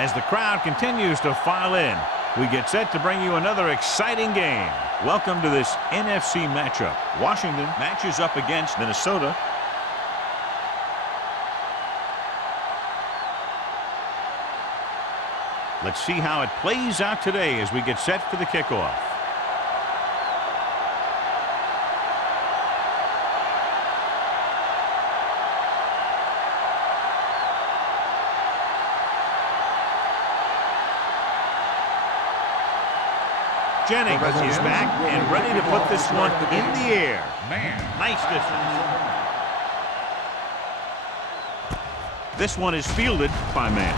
As the crowd continues to file in, we get set to bring you another exciting game. Welcome to this NFC matchup. Washington matches up against Minnesota. Let's see how it plays out today as we get set for the kickoff. Jennings is back and ready to put this one in the air. Nice distance. This one is fielded by Man.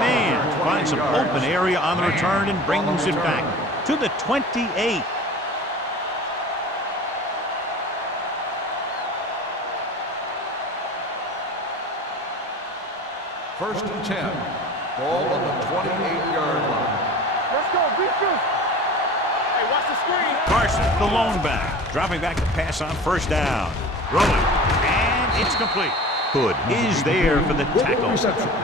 Man finds some open area on the return and brings it back to the 28. First and 10. Ball on the 28-yard line. Let's go, beat this. Hey, watch the screen. Carson, the lone back, dropping back to pass on first down. Rolling, and it's complete. Hood is there for the tackle.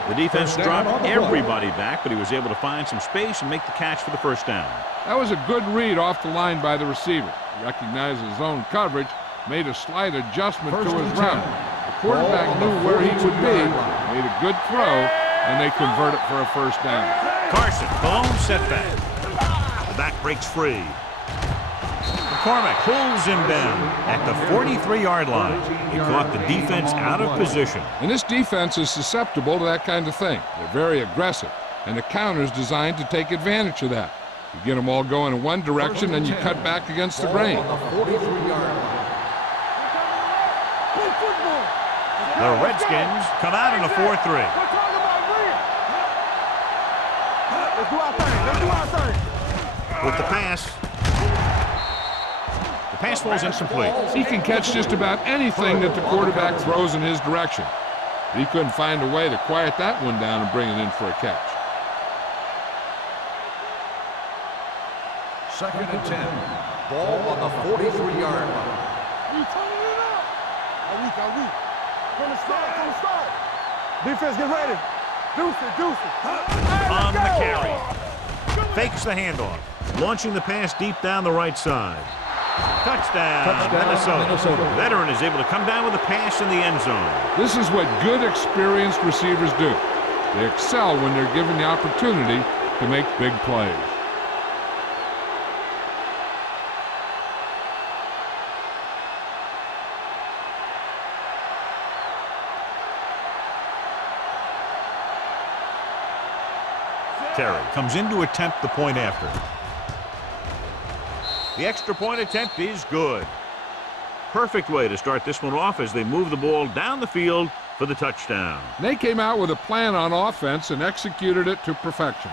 The defense dropped everybody back, but he was able to find some space and make the catch for the first down. That was a good read off the line by the receiver. He recognized his zone coverage, made a slight adjustment to his route. The quarterback knew where he would be, made a good throw, and they convert it for a first down. Carson, the lone setback. The back breaks free. McCormick pulls him down at the 43-yard line. He caught the defense out of position. And this defense is susceptible to that kind of thing. They're very aggressive, and the counter's designed to take advantage of that. You get them all going in one direction, and you cut back against the grain. The Redskins come out in a 4-3. With the pass. The pass falls incomplete. He can catch just about anything that the quarterback throws in his direction. But he couldn't find a way to quiet that one down and bring it in for a catch. Second and 10. Ball on the 43-yard line. We turning it up. Are we? From the start. Defense, get ready. Deuce it. On the carry. Fakes the handoff. Launching the pass deep down the right side. Touchdown, Minnesota. The veteran is able to come down with a pass in the end zone. This is what good, experienced receivers do. They excel when they're given the opportunity to make big plays. Terry comes in to attempt the point after. The extra point attempt is good. Perfect way to start this one off as they move the ball down the field for the touchdown. They came out with a plan on offense and executed it to perfection.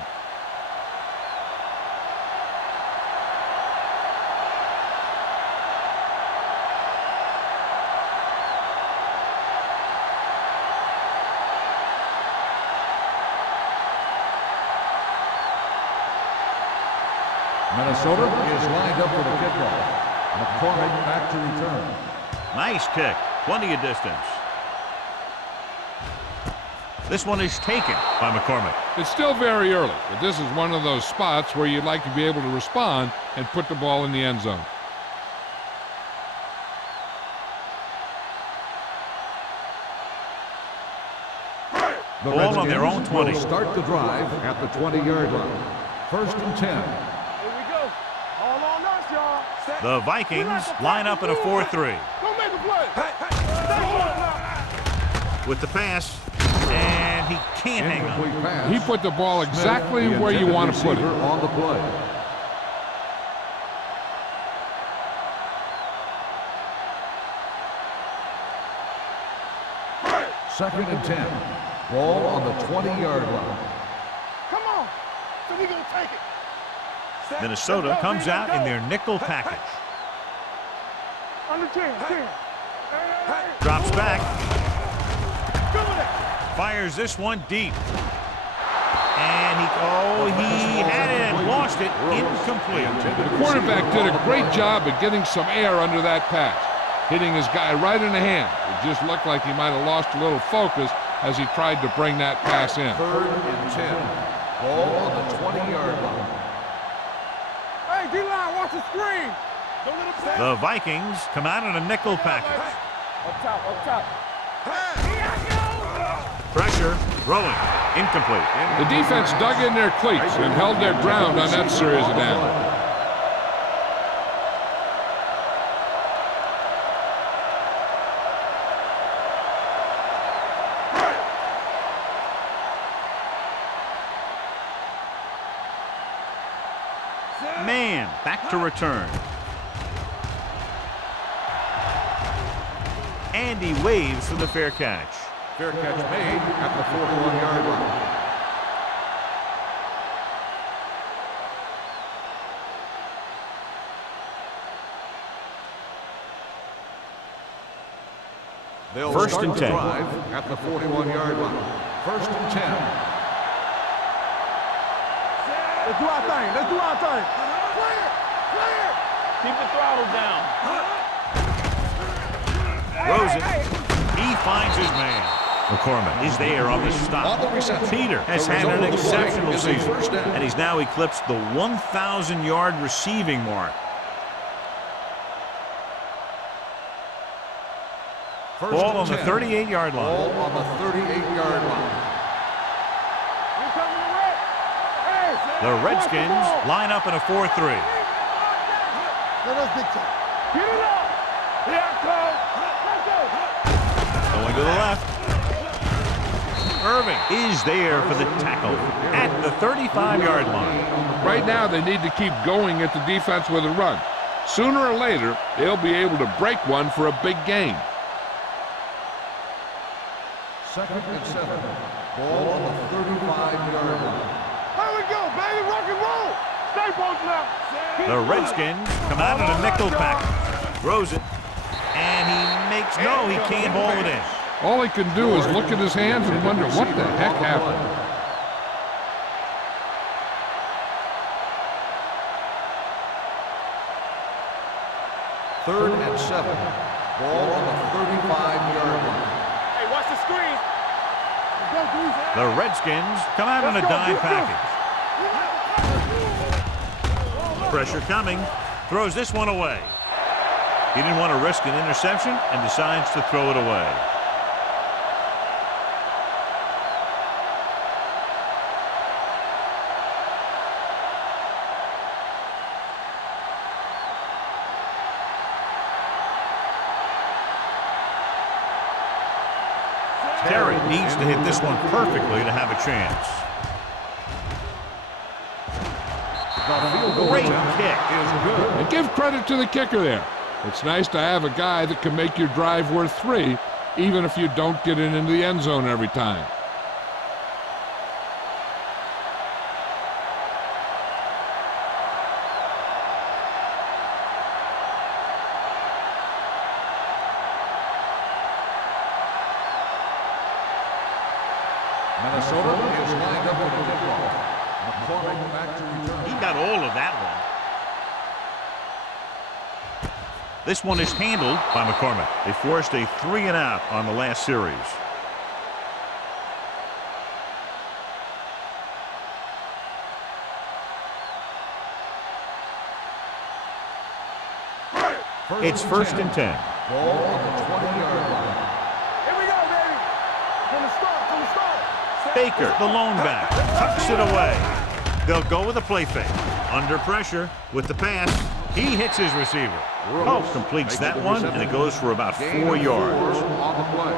Minnesota is lined up for the kickoff. McCormick back to return. Nice kick. Plenty of distance. This one is taken by McCormick. It's still very early, but this is one of those spots where you'd like to be able to respond and put the ball in the end zone. The ball on their own 20. Will start the drive at the 20-yard line. First and 10. The Vikings line up in a 4-3. With the pass, and he can't hang on. He put the ball exactly where you want to put it. On the play. Second and 10. Ball on the 20-yard line. Come on. So we gonna take it. Minnesota comes out in their nickel package. Under 10. Drops back. Fires this one deep. And he had it and lost it. Incomplete. The quarterback did a great job of getting some air under that pass, hitting his guy right in the hand. It just looked like he might have lost a little focus as he tried to bring that pass in. 3rd and 10. Ball on the 20-yard line. Hey, D-line, watch the screen. Don't let him pass. The Vikings come out in a nickel package. Up top, up top. Pressure, throwing, incomplete. The defense dug in their cleats and held their ground on that series of downs. Man, back to return. And he waves for the fair catch. Fair catch made at the 41-yard line. They'll First start and the 10. drive at the 41-yard line. 1st and 10. Let's do our thing. Let's do our thing. Clear, clear. Keep the throttle down. Throws it. He finds his man. McCormick is there on the stop. Peter has had an exceptional season, and he's now eclipsed the 1,000-yard receiving mark. Ball on the 38-yard line. Ball on the 38-yard line. Here coming the red. Hey, The Redskins line up in a 4-3. let us dictate. Get it up. Here I come. Let's go. Going to the left. Irving is there for the tackle at the 35-yard line. Right now, they need to keep going at the defense with a run. Sooner or later, they'll be able to break one for a big gain. 2nd and 7. Ball on the 35-yard line. Here we go, baby. Rock and roll. Stay posted up. The Redskins come out in a nickel package. Throws it. And he makes no, he can't haul it in. All he can do is look at his hands and wonder what the heck happened. Third and 7. Ball on the 35-yard line. Hey, watch the screen. Go, Goose. The Redskins come out in a dime package. Pressure coming. Throws this one away. He didn't want to risk an interception and decides to throw it away. Terry needs to hit this one perfectly to have a chance. Great kick. And give credit to the kicker there. It's nice to have a guy that can make your drive worth 3, even if you don't get it into the end zone every time. Minnesota is lined up with a kickoff. McCormick back to return. He got all of that one. This one is handled by McCormick. They forced a 3-and-out on the last series. It's 1st and 10. Ball on the 20-yard line. Here we go, baby. From the start, from the start. Baker, the lone back, tucks it away. They'll go with a play fake. Under pressure with the pass. He hits his receiver. Oh, completes that one, and it goes for about 4 yards. On the play.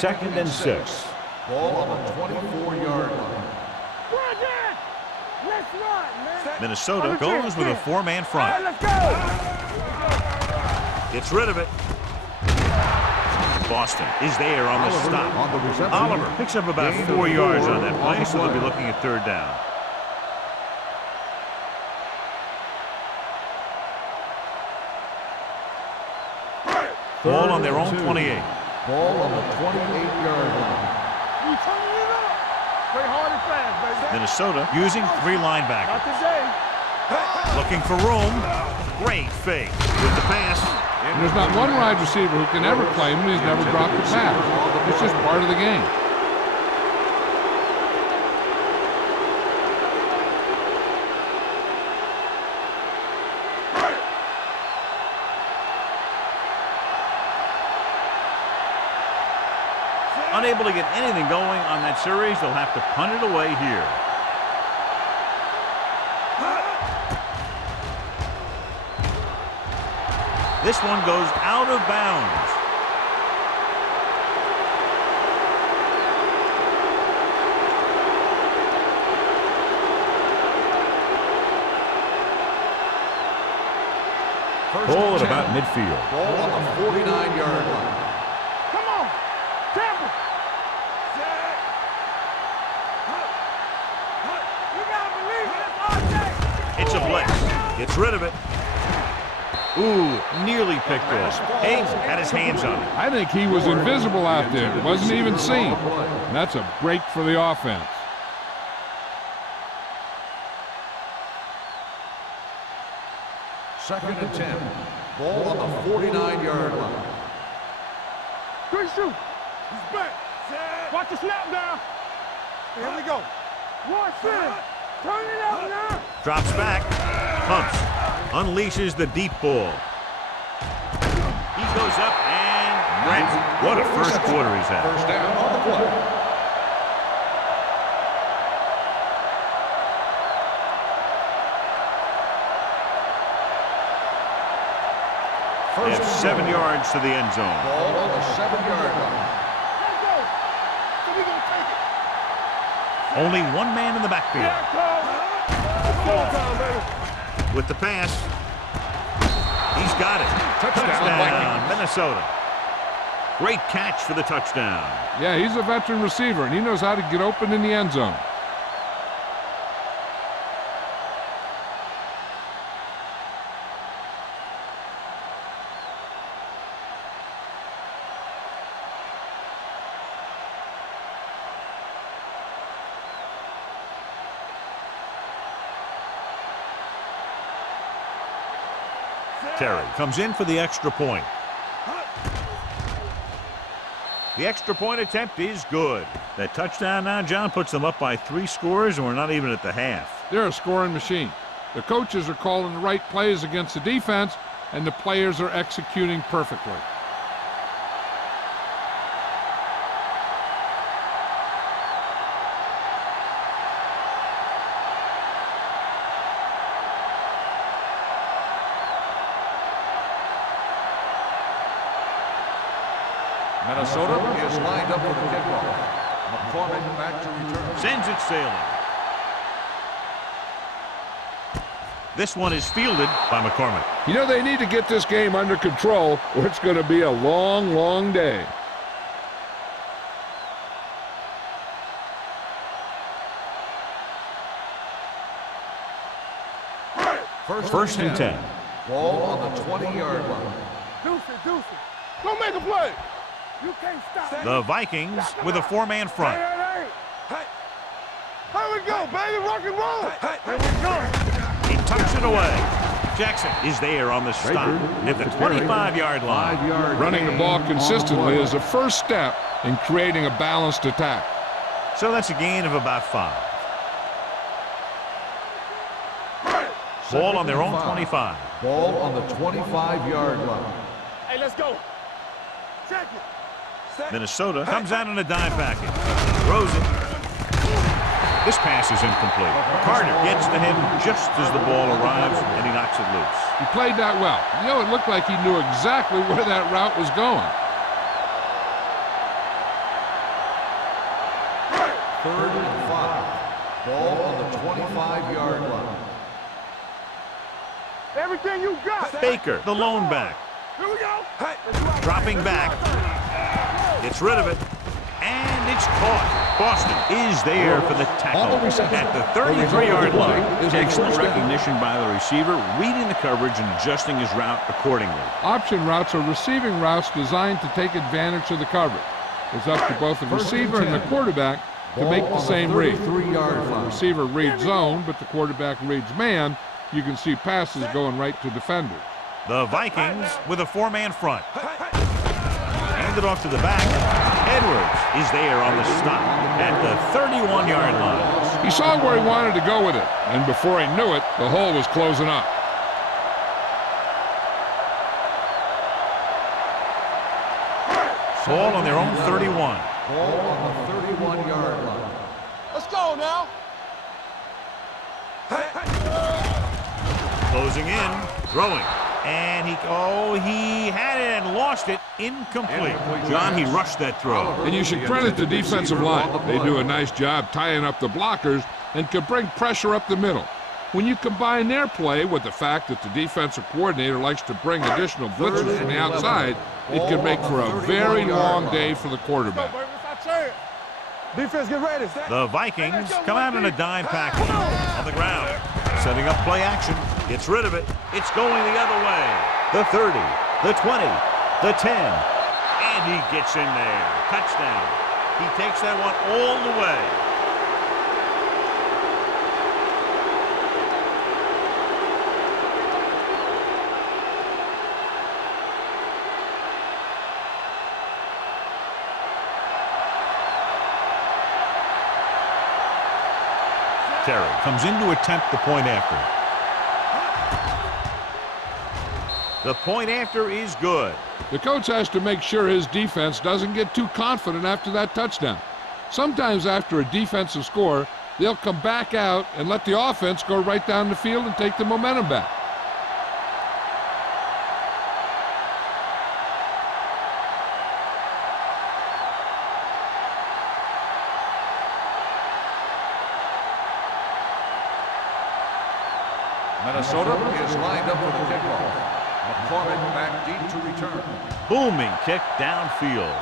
Second and 6. Ball on the 24-yard line. Let's run, man. Minnesota goes with a 4-man front. All right, let's go. Gets rid of it. Boston is there on the stop. On the reception. Oliver picks up about 4 yards on that play, so they'll be looking at 3rd down. Ball on their own 28. Ball on the 28-yard line. We turning it up. Play hard and fast, baby. Minnesota using 3 linebackers. Not today. Looking for room. Great fake with the pass. And there's not one wide receiver who can ever claim he's never dropped a pass. It's just part of the game. Unable to get anything going on that series, they'll have to punt it away here. This one goes out of bounds. Ball at about midfield. Ball on the 49-yard line. Come on. Tampa. You gotta believe it. It's all day. It's a blitz. Gets rid of it. Ooh, nearly picked off. Hayes had his hands on it. I think he was invisible out there. Wasn't even seen. And that's a break for the offense. Second and 10. Ball on the 49-yard line. Good shoot. He's back. Watch the snap down. Here we go. One center. Turn it up now. Drops back. Pumps. Unleashes the deep ball. He goes up and grabs it. What a first quarter he's had. First down on the play. They have 7 yards to the end zone. Ball on the 7-yard line. Let's go. So we gonna take it. Only one man in the backfield. It's go time, baby. With the pass. He's got it. Touchdown, Minnesota. Great catch for the touchdown. Yeah, he's a veteran receiver, and he knows how to get open in the end zone. Terry comes in for the extra point. The extra point attempt is good. That touchdown now, John, puts them up by 3 scores, and we're not even at the half. They're a scoring machine. The coaches are calling the right plays against the defense, and the players are executing perfectly. Minnesota is lined up for the kickoff. McCormick back to return. Sends it sailing. This one is fielded by McCormick. You know, they need to get this game under control, or it's going to be a long, long day. First and 10. Ball on the 20-yard line. Deuce it. Go make a play. You can't stop. The Vikings with a 4-man front. Hey. Here we go, baby. Rock and roll. Here we go. He tucks it away. Jackson is there on the stop at the 25-yard line. Running the ball consistently is a first step in creating a balanced attack. So that's a gain of about 5. Ball on their own 25. Ball on the 25-yard line. Hey, let's go. Check it. Minnesota comes out in a dime package. Throws it. This pass is incomplete. Carter gets to him just as the ball arrives, and he knocks it loose. He played that well. You know, it looked like he knew exactly where that route was going. Third and 5. Ball on the 25-yard line. Everything you got. Baker, the lone back. Here we go. Dropping back. Gets rid of it. And it's caught. Boston is there for the tackle at the 33-yard line. Excellent recognition by the receiver, reading the coverage and adjusting his route accordingly. Option routes are receiving routes designed to take advantage of the coverage. It's up to both the receiver and the quarterback to make the same read. The receiver reads zone, but the quarterback reads man, you can see passes going right to defenders. The Vikings with a four-man front. Hand it off to the back. Edwards is there on the stop at the 31-yard line. He saw where he wanted to go with it, and before he knew it, the hole was closing up. Ball on their own 31. Ball on the 31-yard line. Let's go now. Closing in, throwing. And he had it and lost it. Incomplete. John, he rushed that throw. And you should credit the defensive line. They do a nice job tying up the blockers and can bring pressure up the middle. When you combine their play with the fact that the defensive coordinator likes to bring additional blitzes from the outside, it can make for a very long day for the quarterback. Defense, get ready. The Vikings come out in a dime package on the ground. Setting up play action. Gets rid of it. It's going the other way. The 30, the 20, the 10. And he gets in there. Touchdown. He takes that one all the way. Terry comes in to attempt the point after. The point after is good. The coach has to make sure his defense doesn't get too confident after that touchdown. Sometimes after a defensive score, they'll come back out and let the offense go right down the field and take the momentum back. Minnesota is lined up for the kickoff. McCormick back deep to return. Booming kick downfield.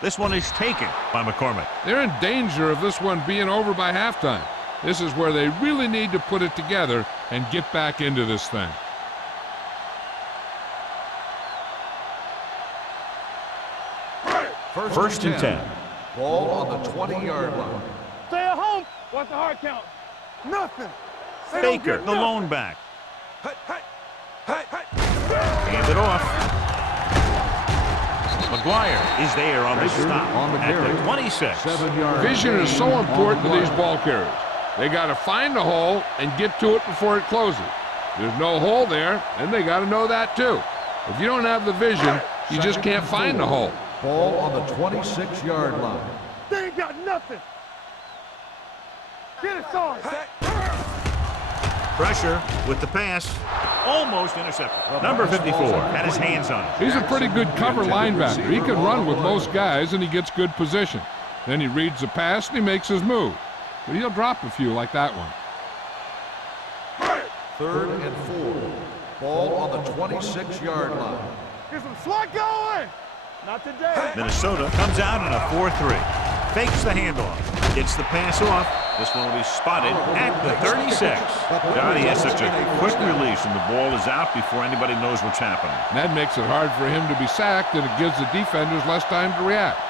This one is taken by McCormick. They're in danger of this one being over by halftime. This is where they really need to put it together and get back into this thing. First and 10. Ball on the 20-yard line. Stay at home. What's the hard count? Nothing. Baker, the lone back. Hand it off. McGuire is there on the stop at the 26. Vision is so important to these ball carriers. They got to find the hole and get to it before it closes. There's no hole there, and they got to know that too. If you don't have the vision, you just can't find the hole. Ball on the 26-yard line. They ain't got nothing. Get it started. Pressure with the pass. Almost intercepted. Number 54 had his hands on it. He's a pretty good cover linebacker. He can run with most guys, and he gets good position. Then he reads the pass, and he makes his move. But he'll drop a few like that one. 3rd and 4. Ball on the 26-yard line. Get some slot going. Not today. Minnesota comes out in a 4-3. Fakes the handoff. Gets the pass off. This one will be spotted at the 36. Johnny has such a quick release, and the ball is out before anybody knows what's happening. And that makes it hard for him to be sacked, and it gives the defenders less time to react.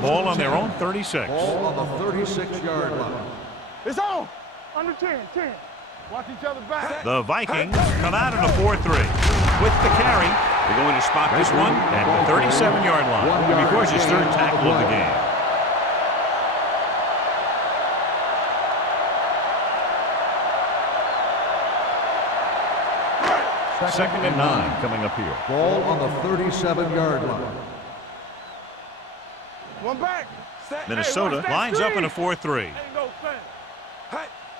Ball on their own 36. Ball on the 36-yard line. It's on. Under 10. Watch each other back. The Vikings come out in a 4-3. With the carry, they're going to spot this one at the 37-yard line. He records his 3rd tackle of the game. Second and 9 coming up here. Ball on the 37-yard line. One back. Minnesota lines up in a 4-3.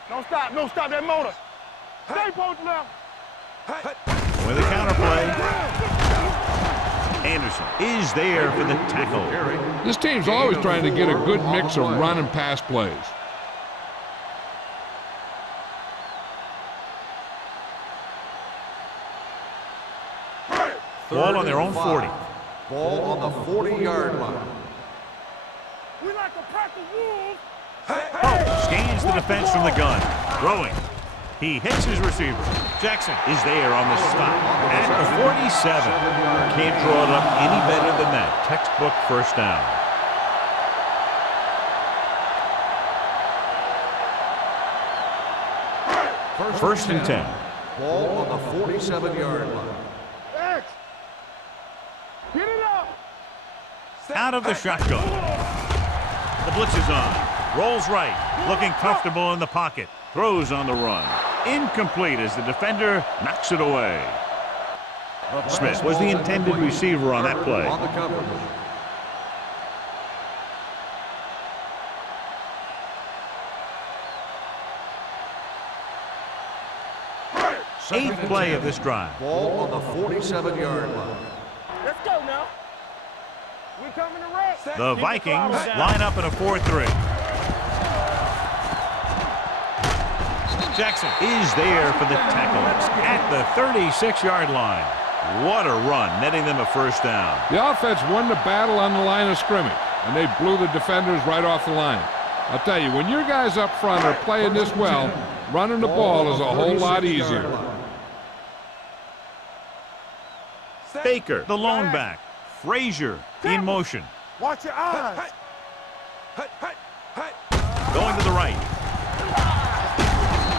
Don't stop that motor. Stay post left. With a counterplay. Anderson is there for the tackle. This team's always trying to get a good mix of run and pass plays. Ball on their own 40. Ball on the 40-yard line. We like to practice wolves. Scans the defense from the gun. Throwing. He hits his receiver. Jackson is there on the stop at the 47. Can't draw it up any better than that. Textbook first down. First and 10. Ball on the 47-yard line. X. Get it up. Out of the shotgun. The blitz is on. Rolls right. Looking comfortable in the pocket. Throws on the run. Incomplete as the defender knocks it away. Smith was the intended receiver on that play. On the coverage. Eighth play of this drive. Ball on the 47-yard line. Let's go now. We coming to rest. The Vikings line up in a 4-3. Jackson is there for the tackle at the 36-yard line. What a run, netting them a first down. The offense won the battle on the line of scrimmage, and they blew the defenders right off the line. I'll tell you, when your guys up front are playing this well, running the ball is a whole lot easier. Baker, the lone back. Frazier in motion. Watch your eyes. Going to the right.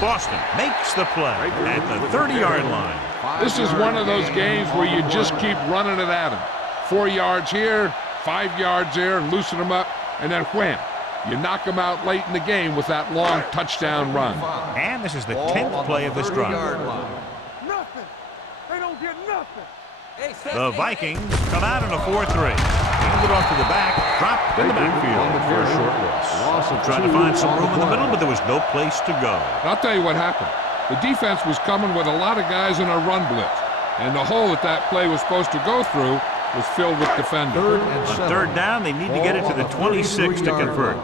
Boston makes the play at the 30-yard line. This is one of those games where you just keep running it at them. 4 yards here, 5 yards there, loosen them up, and then wham. You knock them out late in the game with that long touchdown run. And this is the 10th play of this drive. Nothing. They don't get nothing. The Vikings come out in a 4-3. Handed off to the back, dropped in the backfield for a short loss. Trying to find some room in the middle, but there was no place to go. I'll tell you what happened. The defense was coming with a lot of guys in a run blitz, and the hole that play was supposed to go through was filled with defenders. On third down, they need to get it to the 26 to convert.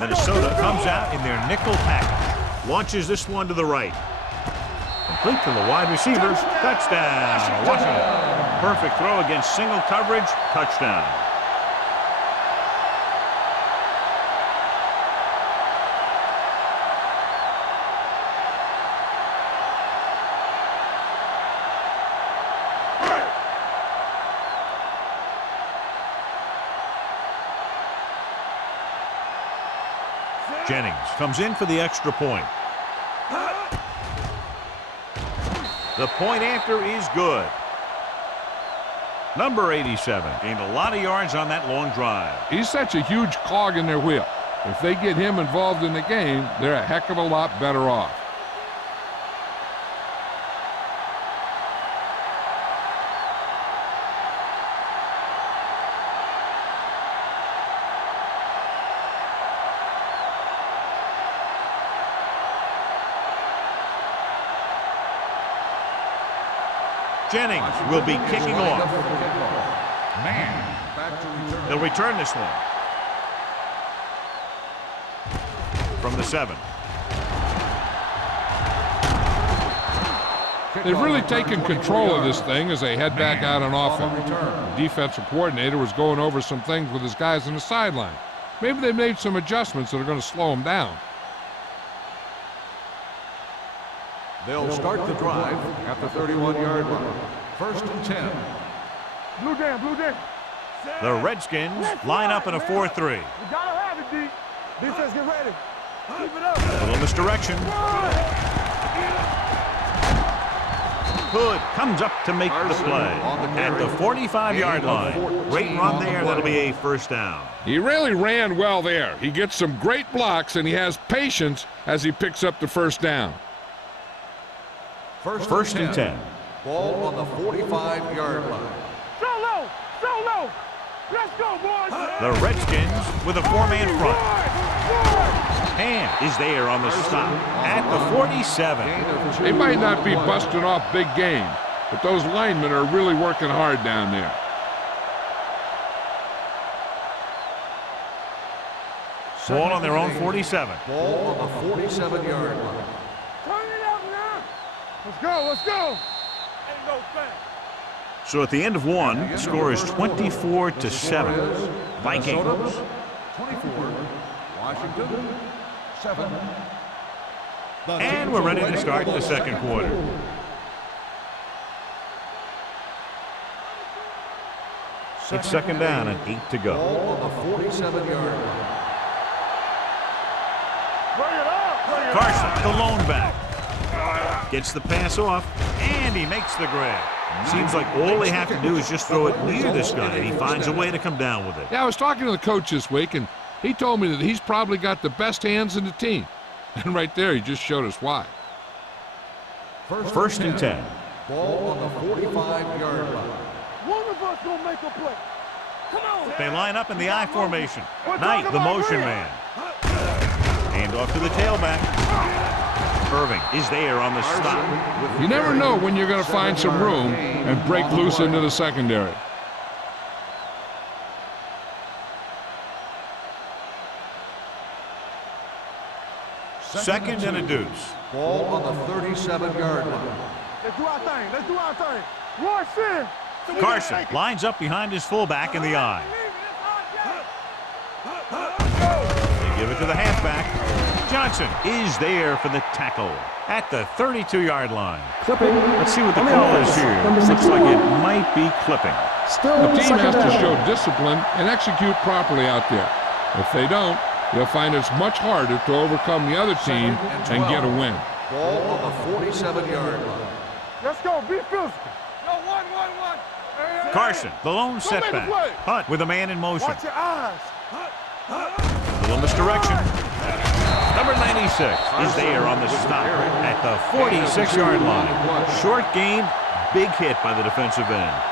Minnesota comes out in their nickel package. Launches this one to the right. Complete to the wide receivers. Touchdown, Washington. Perfect throw against single coverage. Touchdown. Jennings comes in for the extra point. The point after is good. Number 87 gained a lot of yards on that long drive. He's such a huge cog in their wheel. If they get him involved in the game, they're a heck of a lot better off. Jennings will be kicking off. They'll return this one. From the 7. They've really taken control of this thing as they head back out on offense. The defensive coordinator was going over some things with his guys on the sideline. Maybe they made some adjustments that are going to slow them down. They'll start the drive at the 31-yard line. First and 10. Blue down. The Redskins line up in a 4-3. We gotta have it, D. Defense, get ready. Keep it up. A little misdirection. Hood comes up to make the play at the 45-yard line. Great run there. That'll be a first down. He really ran well there. He gets some great blocks, and he has patience as he picks up the first down. First and 10. Ball on the 45-yard line. Solo. Let's go, boys. The Redskins with a 4-man front. Hand is there on the stop at the 47. They might not be busting off big games, but those linemen are really working hard down there. Ball on their own 47. Ball on the 47-yard line. Turn it up now. Let's go. Ain't no thing. So at the end of one, the score is 24-7. Vikings. 24. Washington. 7. And we're ready to start the second quarter. It's second down and 8 to go. Ball on the 47-yard line. Carson, the lone back. Gets the pass off, and he makes the grab. Seems like all they have to do is just throw it near this guy, and he finds a way to come down with it. Yeah, I was talking to the coach this week, and he told me that he's probably got the best hands in the team. And right there, he just showed us why. First and 10. Ball on the 45-yard line. One of us gonna make a play. Come on. They line up in the I formation. Knight, the motion man. Hand off to the tailback. Irving is there on the stop. You never know when you're going to find some room and break loose into the secondary. Second and a deuce. Ball on the 37-yard line. Let's do our thing. Let's do our thing. Roy Sin. Carson lines up behind his fullback in the I. They give it to the halfback. Johnson is there for the tackle at the 32-yard line. Clipping. Let's see what the call is here. Looks like it might be clipping. Still The team has to down. show discipline and execute properly out there. If they don't, you'll find it's much harder to overcome the other team and get a win. Ball on the 47-yard line. Let's go. Be physical. No, one. Carson, the lone Don't make a setback. play. Hunt with a man in motion. Watch your eyes. A little misdirection. Number 96 is there on the stop at the 46-yard line. Short gain, big hit by the defensive end.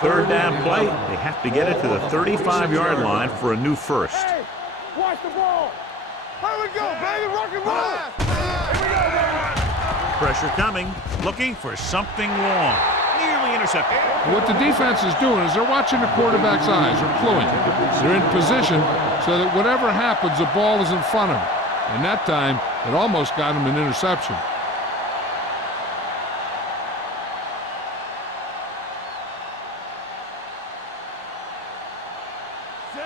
Third down play. They have to get it to the 35-yard line for a new first. Hey, watch the ball. Here we go, baby. Rock and roll. Here we go. Pressure coming, looking for something long. Nearly intercepted. What the defense is doing is they're watching the quarterback's eyes. They're cluing. They're in position so that whatever happens, the ball is in front of them. And that time, it almost got him an interception.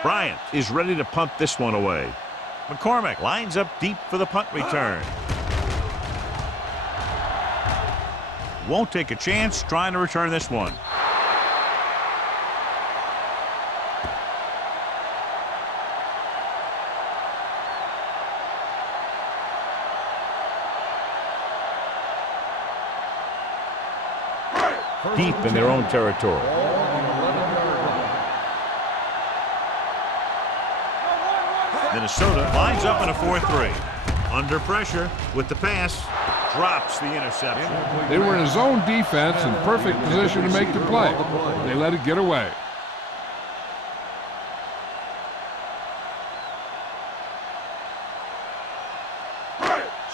Bryant is ready to punt this one away. McCormick lines up deep for the punt return. Won't take a chance trying to return this one. Deep in their own territory. Minnesota lines up in a 4-3. Under pressure with the pass. Drops the interception. They were in a zone defense in perfect position to make the play. They let it get away.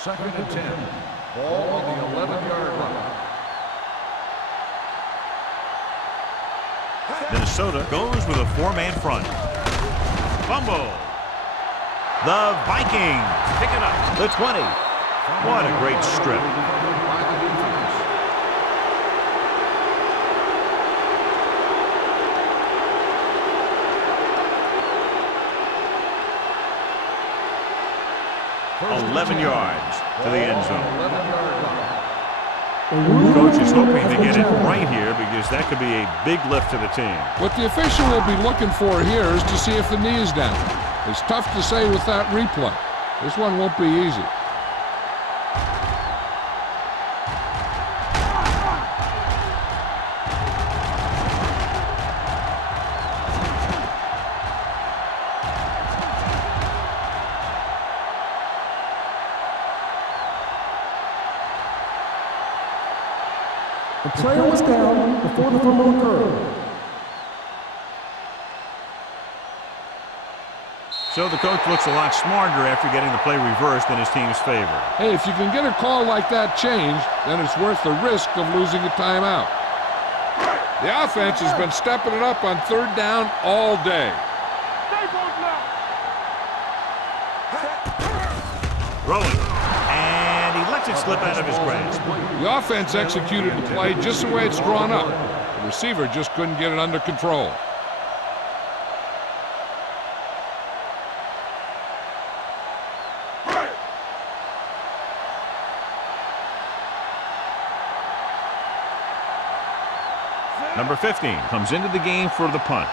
Second and 10. Ball on the 11-yard line. Minnesota goes with a four-man front. Fumble. The Vikings pick it up. The 20. What a great strip. By the defense. First and 11 10. yards to the end zone. 11-yard line. Coach is hoping to get it right here because that could be a big lift to the team. What the official will be looking for here is to see if the knee is down. It's tough to say with that replay. This one won't be easy. The player was down before the fumble occurred. So the coach looks a lot smarter after getting the play reversed in his team's favor. Hey, if you can get a call like that changed, then it's worth the risk of losing a timeout. The offense has been stepping it up on third down all day. Rolling. And he lets it slip out of his grasp. The offense executed the play just the way it's drawn up. The receiver just couldn't get it under control. Number 15 comes into the game for the punt.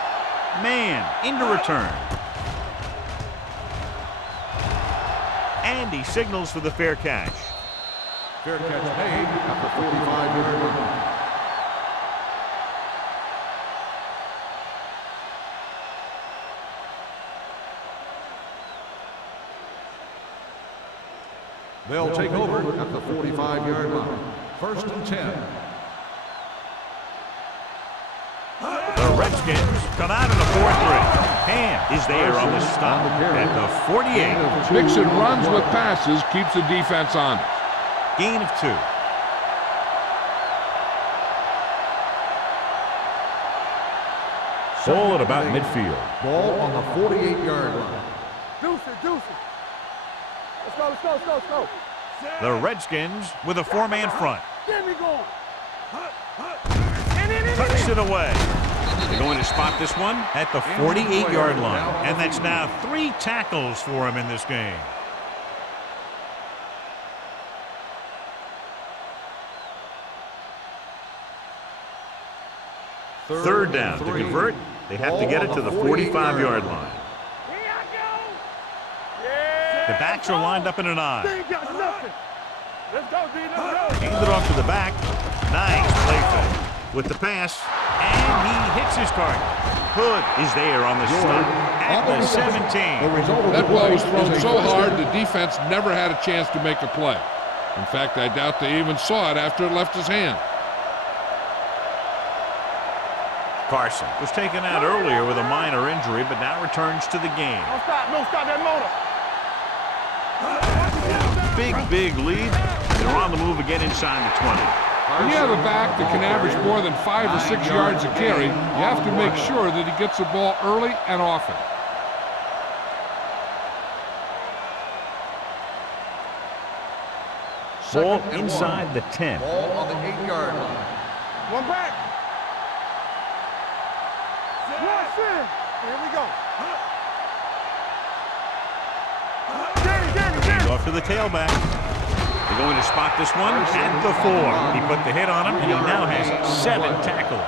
Man into return. And he signals for the fair catch. Fair catch made at the 45-yard line. They'll take over at the 45-yard line. 1st and 10. The Redskins come out in the 4-3. Ham is there on the stop at the 48. Mixon runs with passes, keeps the defense honest. Gain of 2. Ball at about midfield. Ball on the 48-yard line. Deuce it. Let's go. The Redskins with a 4-man front. Get me going. Tucks it away. They're going to spot this one at the 48-yard line. And that's now 3 tackles for him in this game. Third down to convert. They have to get it to the 45-yard line. The backs are lined up in an I. They ain't got nothing. Let's go, D. Let's go. Hands it off to the back. Nice play fake with the pass. And he hits his target. Hood is there on the stop at the 17. That ball was thrown so hard the defense never had a chance to make a play. In fact, I doubt they even saw it after it left his hand. Carson was taken out earlier with a minor injury, but now returns to the game. Don't stop that motor. Big lead. They're on the move again inside the 20. When you have a back that can average more than 5 or 6 yards a carry, you have to make sure that he gets the ball early and often. Ball inside the 10. Ball on the 8-yard line. One back. Watch it. Here we go. Hands off to the tailback. They're going to spot this one at the 4. He put the hit on him, and he now has 7 tackles.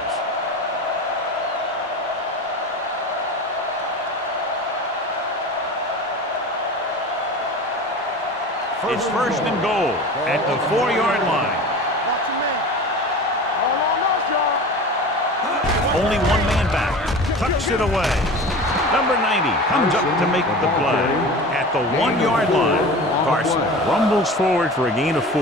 It's 1st and goal at the 4-yard line. Watch your man. All on us, y'all. Only 1 man back. Tucks it away. Number 90 comes up to make the play at the 1-yard line. Carson rumbles forward for a gain of 4.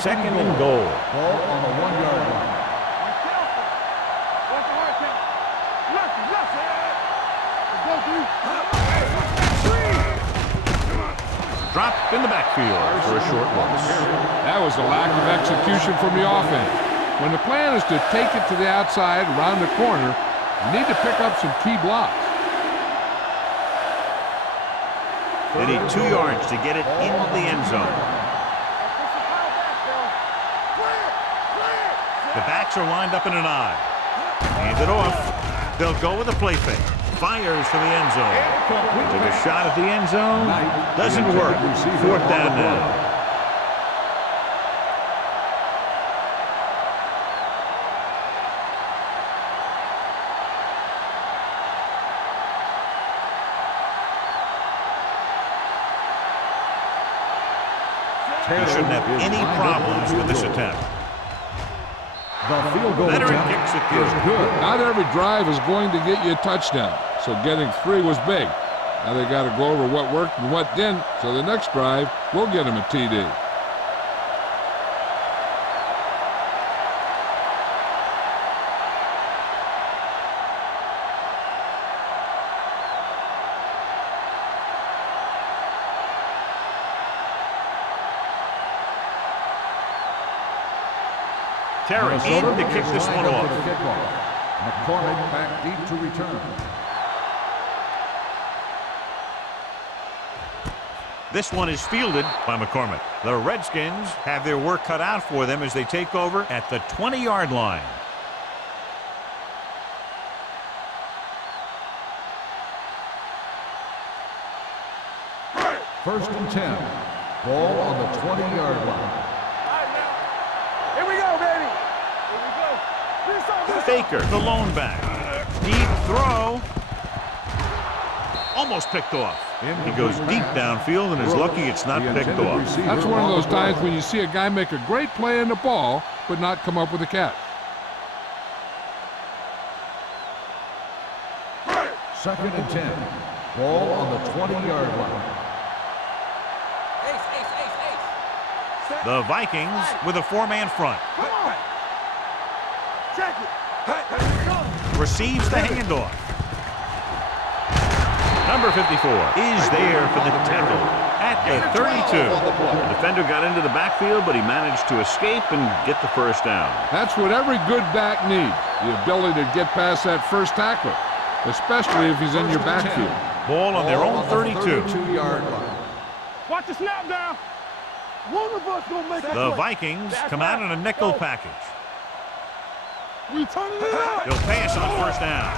Second and goal. Ball on the 1-yard line. Dropped in the backfield for a short loss. That was a lack of execution from the offense. When the plan is to take it to the outside, around the corner, you need to pick up some key blocks. They need 2 yards to get it into the end zone. The backs are lined up in an I. Hand it off. They'll go with a play fake. Fires for the end zone. Took a shot at the end zone. Doesn't work. 4th down now. He shouldn't have any problems with this attempt. The field goal Veteran attempt kicks it through. is good. Not every drive is going to get you a touchdown, so getting 3 was big. Now they got to go over what worked and what didn't, so the next drive will get him a TD. Terry in to kick this one off. McCormick back deep to return. This one is fielded by McCormick. The Redskins have their work cut out for them as they take over at the 20-yard line. First and 10. Ball on the 20-yard line. Faker, the lone back. Deep throw. Almost picked off. He goes deep downfield and is lucky it's not picked off. That's one of those times when you see a guy make a great play in the ball, but not come up with a catch. Second and 10. Ball on the 20-yard line. The Vikings with a four-man front. Come on. Check it. Receives the handoff. Number 54 is there for the tackle at the 32. The defender got into the backfield, but he managed to escape and get the first down. That's what every good back needs, the ability to get past that first tackler, especially if he's in your backfield. Ball on their own 32. 32-yard line. Watch the snap down. One of us gonna make The Vikings come out in a nickel package. We turning it up. He'll pass on first down.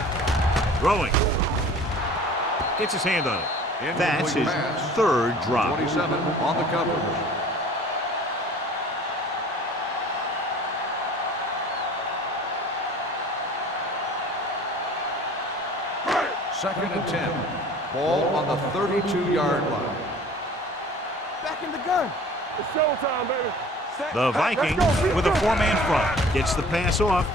Throwing. Gets his hand on it. That's his third drop. 27 on the coverage. Second and 10. Ball on the 32-yard line. Back in the gun. It's showtime, baby. The Vikings with a four-man front. Gets the pass off.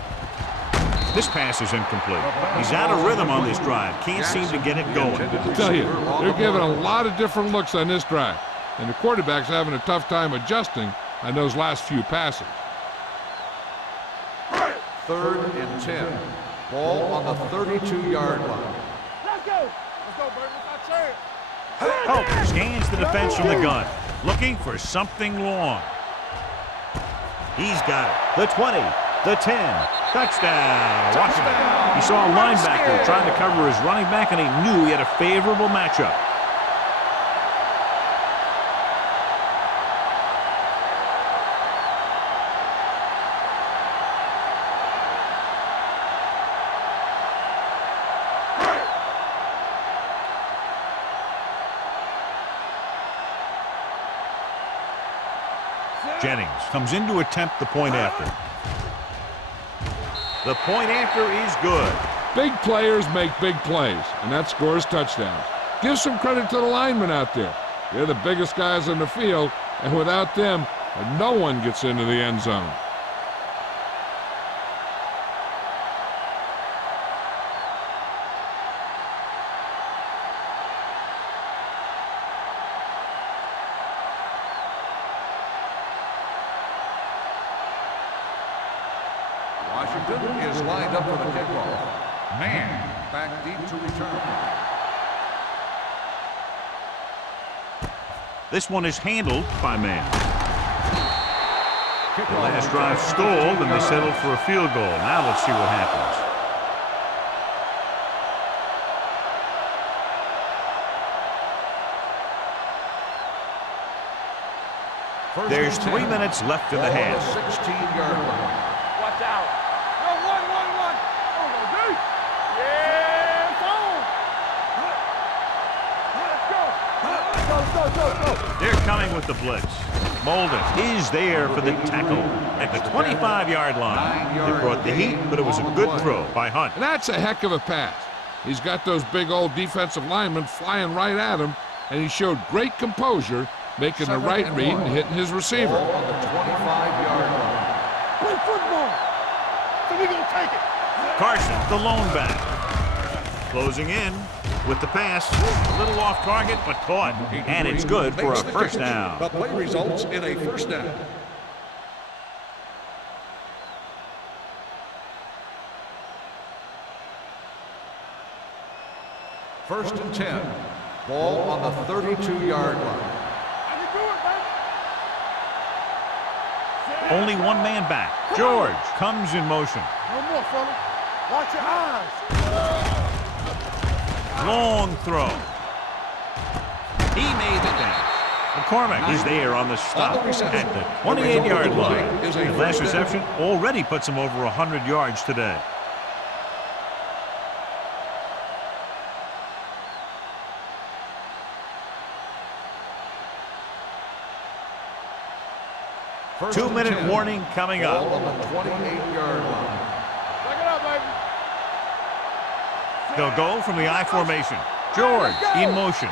This pass is incomplete. He's out of rhythm on this drive. Can't seem to get it going. I tell you, they're giving a lot of different looks on this drive, and the quarterback's having a tough time adjusting on those last few passes. Third and 10. Ball on the 32-yard line. Let's go. Let's go, baby. It's our chance. Hope scans the defense from the gun. Looking for something long. He's got it. The 20. The 10. Touchdown, Washington. He saw a linebacker trying to cover his running back, and he knew he had a favorable matchup. Jennings comes in to attempt the point after. The point after is good. Big players make big plays, and that scores touchdowns. Give some credit to the linemen out there. They're the biggest guys in the field, and without them, no one gets into the end zone. Washington is lined up for the kickoff. Man back deep to return. This one is handled by man. The last drive stalled, and they settled for a field goal. Now let's see what happens. There's 3 minutes left in the half. 16-yard line. Watch out. Yo, one. Oh, no, D. Yeah, it's on. Let's go. They're coming with the blitz. Molden is there for the tackle at the 25-yard line. They brought the heat, but it was a good throw by Hunt. And that's a heck of a pass. He's got those big old defensive linemen flying right at him, and he showed great composure, making the right read and hitting his receiver. Ball on the 25-yard line. Play football. So we gonna take it. Carson, the lone back. Closing in with the pass. A little off target, but caught. And it's good for a first down. The play results in a first down. First and 10. Ball on the 32-yard line. How you do it, baby? Only one man back. George comes in motion. No more, fella. Watch your eyes. Long throw. He made the catch. McCormick is there on the stop at the 28-yard line. His last reception already puts him over 100 yards today. First 2-minute and 10. warning coming Ball up. on the 28-yard line. Back it up, They'll go from the I formation. George in motion.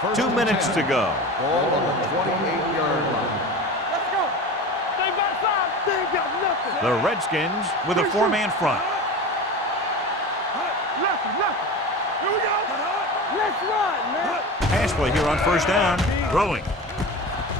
First 2 minutes to go. Ball on the 28-yard line. Let's go. Stay back side. They ain't got nothing. The Redskins with a four-man front. Lefty. Here we go. Let's run, man. Pass play here on first down. Throwing.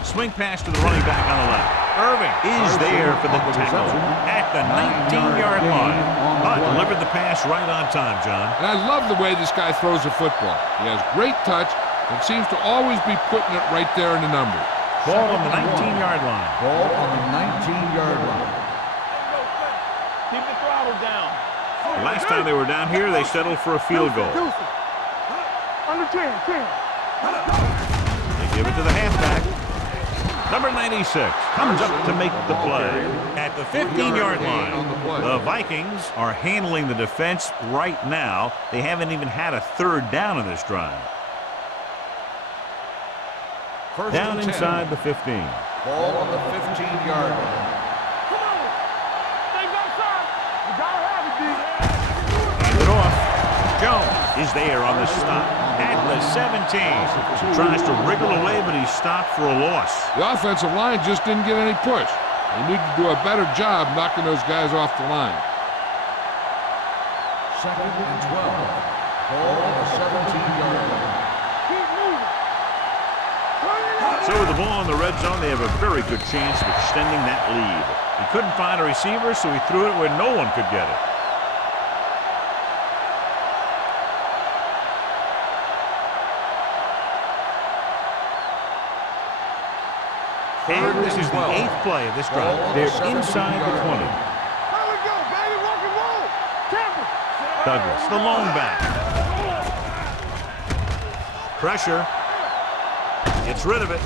Swing pass to the running back on the left. Irving is there for the tackle at the 19-yard line. But delivered the pass right on time, John. And I love the way this guy throws the football. He has great touch and seems to always be putting it right there in the numbers. Ball on the 19-yard line. Ball on the 19-yard line. Keep the throttle down. Last time they were down here, they settled for a field goal. Under 10. They give it to the halfback. Number 96 comes up to make the play at the 15-yard line. The Vikings are handling the defense right now. They haven't even had a third down in this drive. First Down and 10. inside the 15. Ball on the 15-yard line. Come on. Stay back side. You gotta have it, D. Hand it off. Jones is there on the stop at the 17. Tries to wriggle away, but he's stopped for a loss. The offensive line just didn't get any push. They need to do a better job knocking those guys off the line. Second and 12. Ball on the 17-yard line. Keep moving. So with the ball in the red zone, they have a very good chance of extending that lead. He couldn't find a receiver, so he threw it where no one could get it. And this is the 8th play of this drive. They're inside the 20. Here we go, baby. Rock and roll. Tampa. Douglas, the lone back. Pressure. Gets rid of it.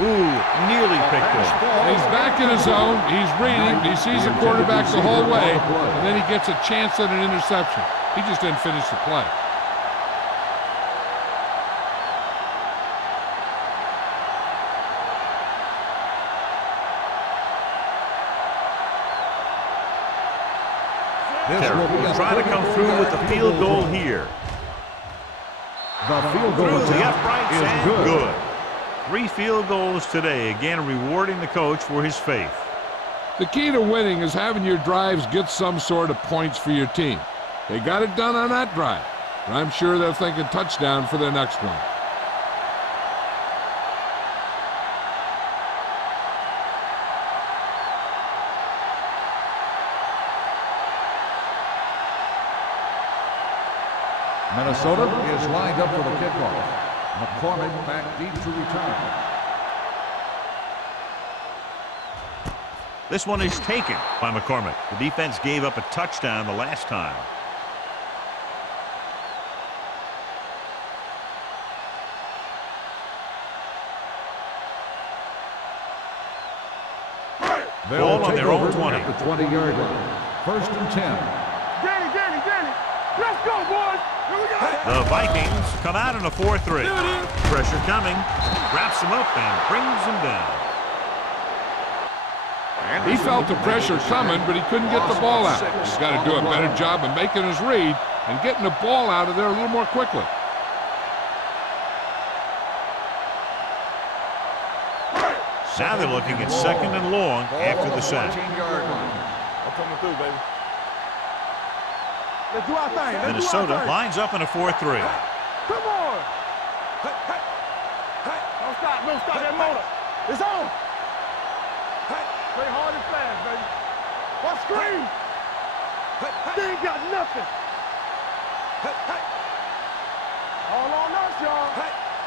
Ooh, nearly picked off. He's back in his zone. He's reading. He sees the quarterback the whole way, and then he gets a chance at an interception. He just didn't finish the play. Terry trying to come through with the field goal here. The field goal Through the attempt uprights is and good. good. 3 field goals today, again rewarding the coach for his faith. The key to winning is having your drives get some sort of points for your team. They got it done on that drive, and I'm sure they're thinking touchdown for their next one. Minnesota is lined up for the kickoff. McCormick back deep to return. This one is taken by McCormick. The defense gave up a touchdown the last time. Ball on their own 20. At the 20-yard line. First and 10. Danny. Let's go, boys. Here we go. The Vikings come out in a 4-3. Pressure coming. Wraps him up and brings him down. He felt the pressure coming, but he couldn't get the ball out. He's got to do a better job of making his read and getting the ball out of there a little more quickly. Now they're looking at 2nd and long after the sack. 14-yard line. I'm coming through, baby. Let's do our thing. Minnesota lines up in a 4-3. Come on. Don't stop that motor. It's on. Play hard and fast, baby. Watch screen. They ain't got nothing. All on us, y'all.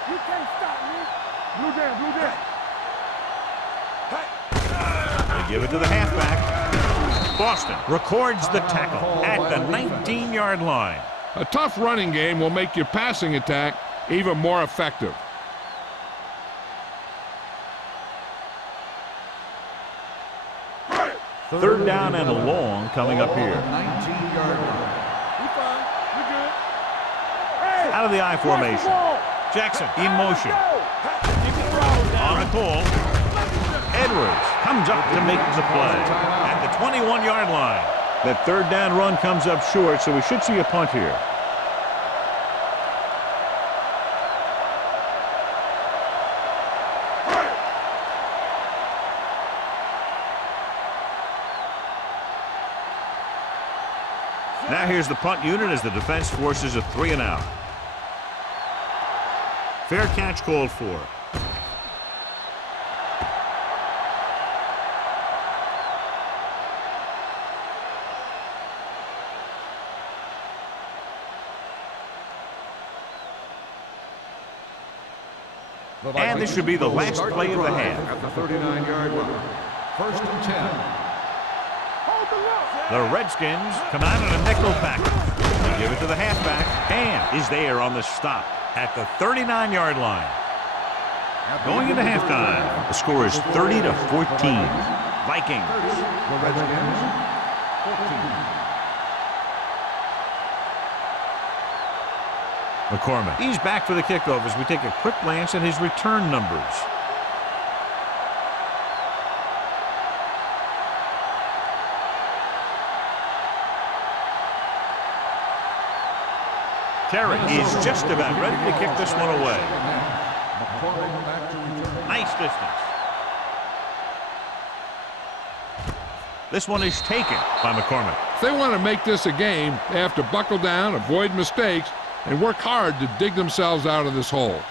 You can't stop me. Blue down. They give it to the halfback. Boston records the tackle at the 19-yard line. A tough running game will make your passing attack even more effective. Third down and a long coming up here. 19-yard line. We fine. We good. Out of the I formation. Jackson in motion. On the call. Edwards comes up to make the play at the 21-yard line. That third down run comes up short, so we should see a punt here. Now here's the punt unit as the defense forces a 3-and-out. Fair catch called for. And this should be the last play of the half. At the 39-yard line. 1st and 10. The Redskins come out in a nickel package. They give it to the halfback. And is there on the stop at the 39-yard line. Going into halftime, the score is 30-14. Vikings. The Redskins, 14. McCormick. He's back for the kickoff as we take a quick glance at his return numbers. Terry is just about ready to kick this one away. Nice distance. This one is taken by McCormick. If they want to make this a game, they have to buckle down, avoid mistakes, and work hard to dig themselves out of this hole.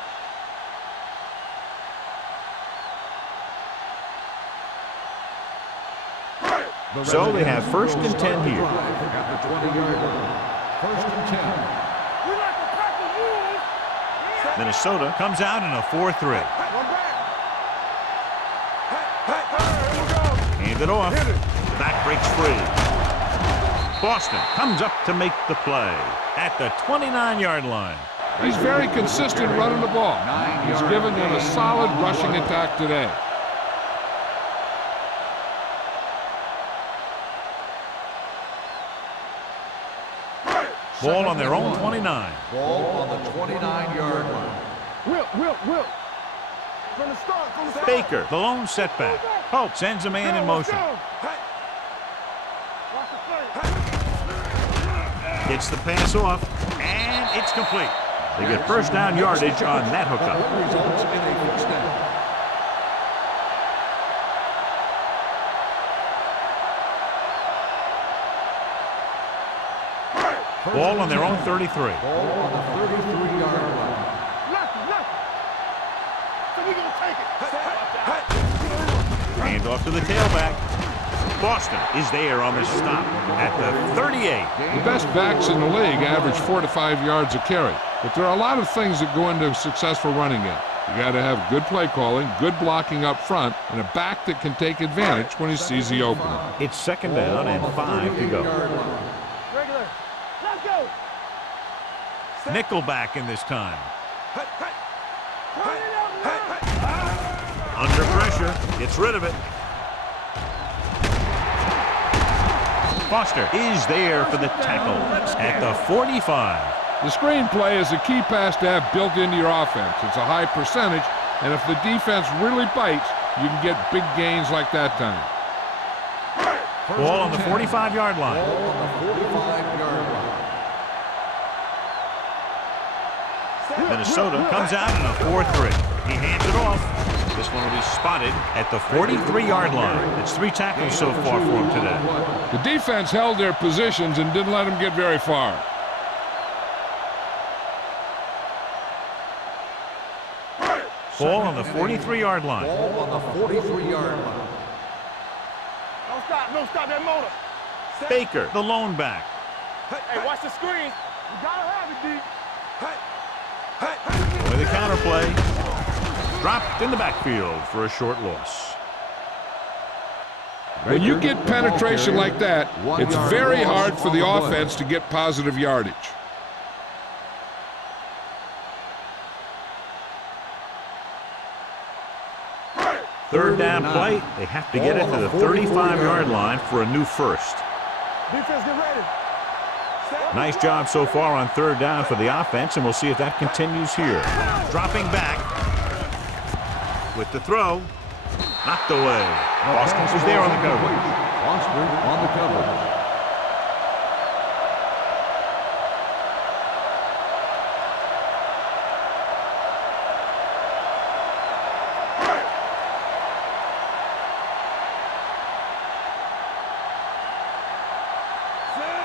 So they have 1st and 10 here. At the 20-yard line. 1st and 10. Minnesota comes out in a 4-3. Hand it off. Back breaks free. Boston comes up to make the play at the 29-yard line. He's very consistent running the ball. He's given them a solid rushing attack today. Ball on their own 29. Ball on the 29-yard line. Will. From the start. Baker, the lone setback. Hope sends a man in motion. Gets the pass off, and it's complete. They get 1st down yardage on that hookup. Results in a 1st down. Ball on their own 33. Ball on the 33-yard line. So we gonna take it. Hand off to the tailback. Boston is there on the stop at the 38. The best backs in the league average 4 to 5 yards a carry. But there are a lot of things that go into a successful running game. You got to have good play calling, good blocking up front, and a back that can take advantage when he sees the opening. It's 2nd down and 5 to go. Regular. Let's go. Nickelback in this time. Under pressure, gets rid of it. Foster is there for the tackle at the 45. The screenplay is a key pass to have built into your offense. It's a high percentage, and if the defense really bites, you can get big gains like that time. Ball on the 45-yard line. Ball on the 45-yard line. Minnesota comes out in a 4-3. He hands it off. This one will be spotted at the 43-yard line. It's 3 tackles so far for him today. The defense held their positions and didn't let them get very far. Ball on the 43-yard line. Ball on the 43-yard line. Don't stop that motor. Baker, the lone back. Hey, watch the screen. You gotta have it, D. With the counterplay. Dropped in the backfield for a short loss. When you get penetration like that, it's very hard for the offense to get positive yardage. Third down play. They have to get it to the 35-yard line for a new 1st. Defense, get ready. Nice job so far on third down for the offense, and we'll see if that continues here. Dropping back with the throw. Knocked away. Boston is there on the coverage. Boston on the coverage.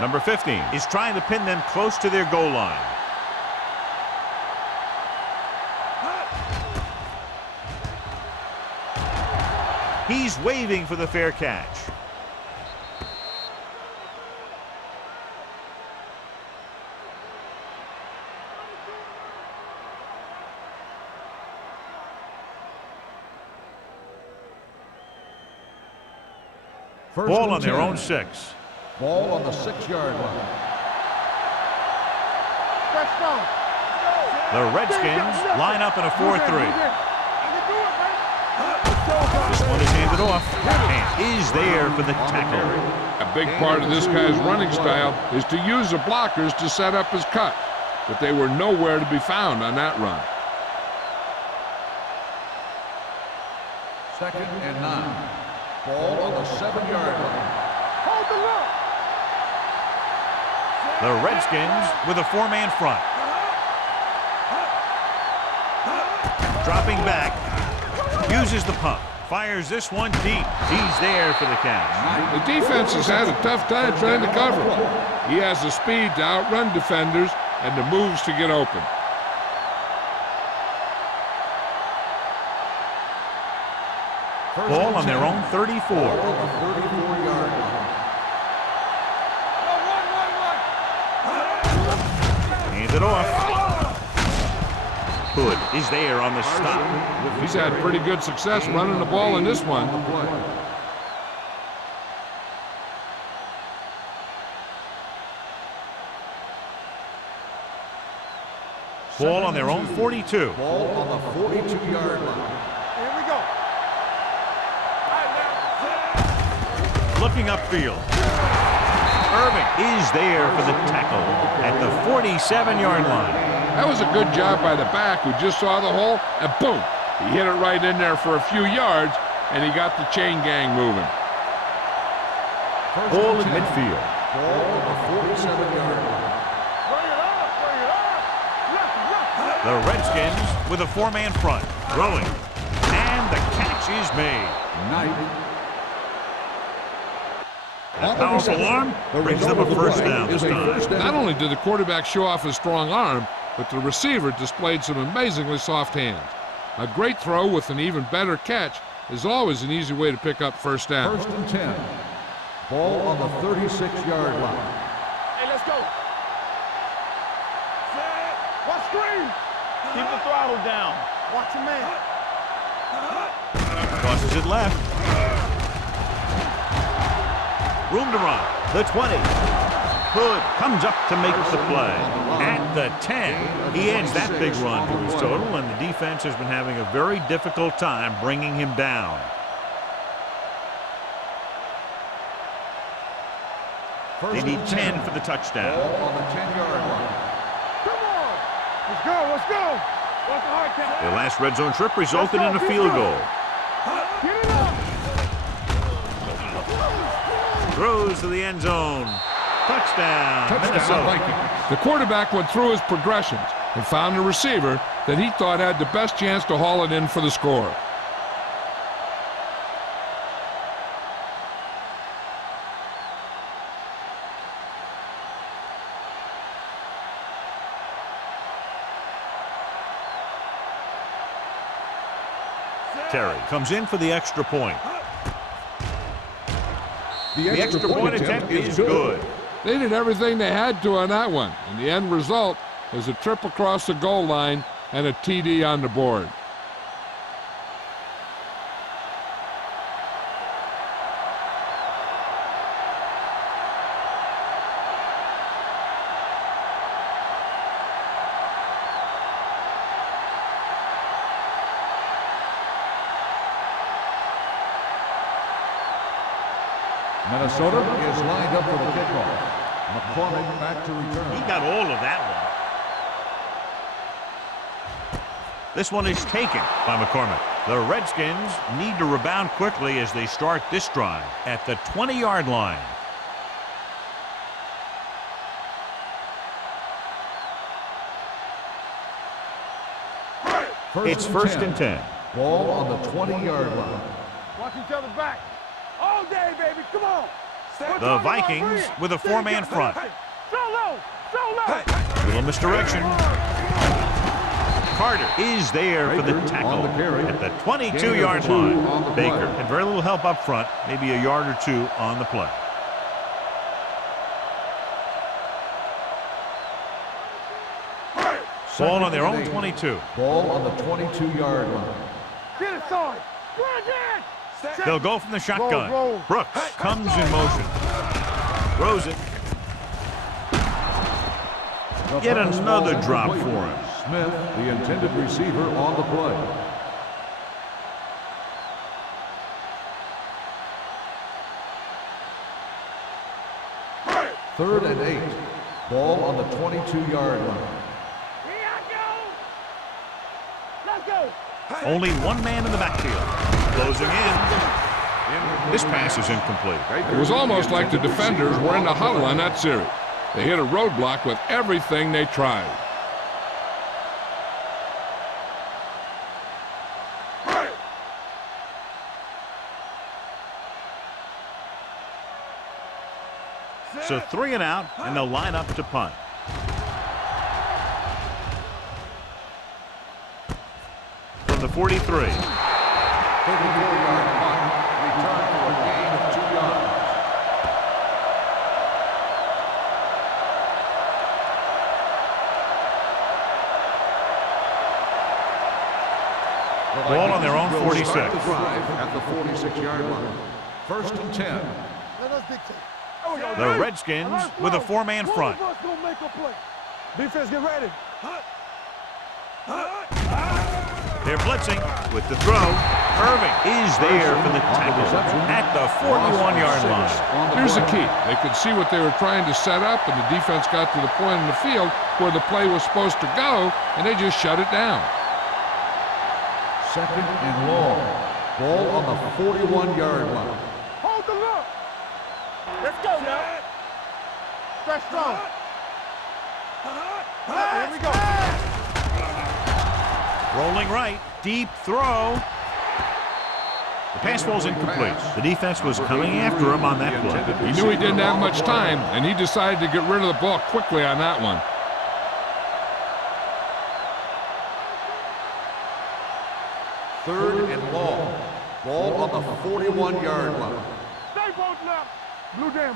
Number 15 is trying to pin them close to their goal line. He's waving for the fair catch. Ball on their own 6. Ball on the 6-yard line. The Redskins line up in a 4-3. This one is handed off and is there for the tackle. A big part of this guy's running style is to use the blockers to set up his cut, but they were nowhere to be found on that run. 2nd and 9. Ball on the 7-yard line. Hold the look. The Redskins with a 4-man front. Dropping back. Uses the pump. Fires this one deep. He's there for the catch. The defense has had a tough time trying to cover him. He has the speed to outrun defenders and the moves to get open. Ball on their own 34. Ball on the 34-yard line. Hands it off. Hood is there on the stop. He's had pretty good success running the ball in this one. Ball on their own 42. Ball on the 42-yard line. Here we go. Looking upfield. Irving is there for the tackle at the 47-yard line. That was a good job by the back who just saw the hole, and boom, he hit it right in there for a few yards, and he got the chain gang moving. Ball at midfield. Ball on the 47-yard line. Bring it up, bring it up. The Redskins with a 4-man front. Throwing. And the catch is made. Knight. That powerful arm brings them a first down this time. Not only did the quarterback show off his strong arm, but the receiver displayed some amazingly soft hands. A great throw with an even better catch is always an easy way to pick up first down. 1st and 10. Ball on the 36-yard line. Hey, let's go. What screen? Keep the throttle down. Watch your man. Crosses it left. Room to run. The 20. Hood comes up to make the play. At the 10, he adds that big run to his total, and the defense has been having a very difficult time bringing him down. They need 10 for the touchdown. Ball on the 10-yard line. Come on. Let's go, let's go. What's the hard count? Their last red zone trip resulted in a field goal. Get it up. Throws to the end zone. Touchdown, Minnesota. The quarterback went through his progressions and found a receiver that he thought had the best chance to haul it in for the score. Terry comes in for the extra point. The extra point attempt is good. They did everything they had to on that one, and the end result was a trip across the goal line and a TD on the board. Minnesota is lined up for the kickoff. McCormick back to return. He got all of that one. This one is taken by McCormick. The Redskins need to rebound quickly as they start this drive at the 20-yard line. It's first and 10. Ball on the 20-yard line. Watch each other back. All day, baby. Come on. The Vikings with a four-man front. Solo. Little misdirection. Carter is there for the tackle at the 22-yard line. Baker had very little help up front, maybe a yard or two on the play. Ball on their own 22. Ball on the 22-yard line. Get it, son. They'll go from the shotgun. Brooks comes in motion. Throws it. Yet another drop for him. Smith, the intended receiver, on the play. Third and 8. Ball on the 22-yard line. Only one man in the backfield. Closing in. This pass is incomplete. It was almost like the defenders were in the huddle on that series. They hit a roadblock with everything they tried. So 3 and out, and they'll line up to punt. From the 43. 34-yard punt. Return for a gain of 2 yards. Ball on their own 46. Start the drive at the 46-yard line. First and 10. Let us dictate. The Redskins with a four-man front. Defense, get ready. They're blitzing with the throw. Irving is there for the tackle at the 41-yard line. Here's the key. They could see what they were trying to set up, and the defense got to the point in the field where the play was supposed to go, and they just shut it down. Second and long. Ball on the 41-yard line. Hold the look. Let's go now. Stretch strong. Here we go. Rolling right, deep throw. The pass ball's incomplete. The defense was coming after him on that play. He knew he didn't have much time, and he decided to get rid of the ball quickly on that one. Third and long. Ball on the 41-yard line. Stay posted up. Blue down.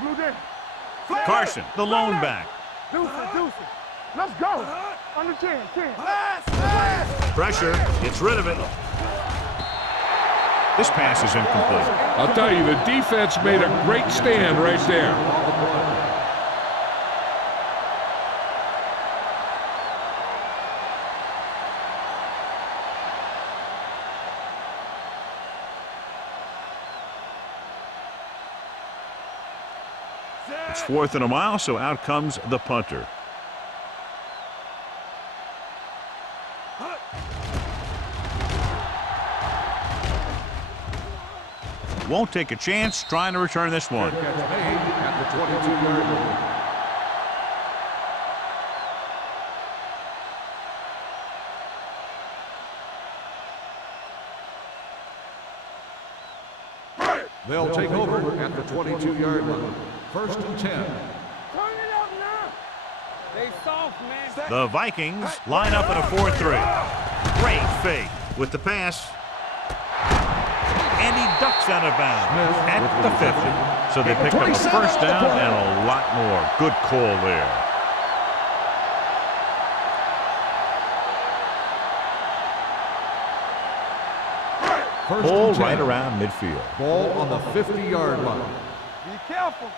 Carson, the lone back. Deuce it. Let's go. Under 10. Pressure, gets rid of it. This pass is incomplete. I'll tell you, the defense made a great stand right there. It's 4th and a mile, so out comes the punter. Won't take a chance trying to return this one. Catch made at the 22-yard line. They'll take over at the 22-yard line. First and 10. Turn it up now. They soft, man. The Vikings line up in a 4-3. Great fake with the pass. And he ducks out of bounds at the 50. So they pick up a first down and a lot more. Good call there. Ball right around midfield. Ball on the 50-yard line. Be careful.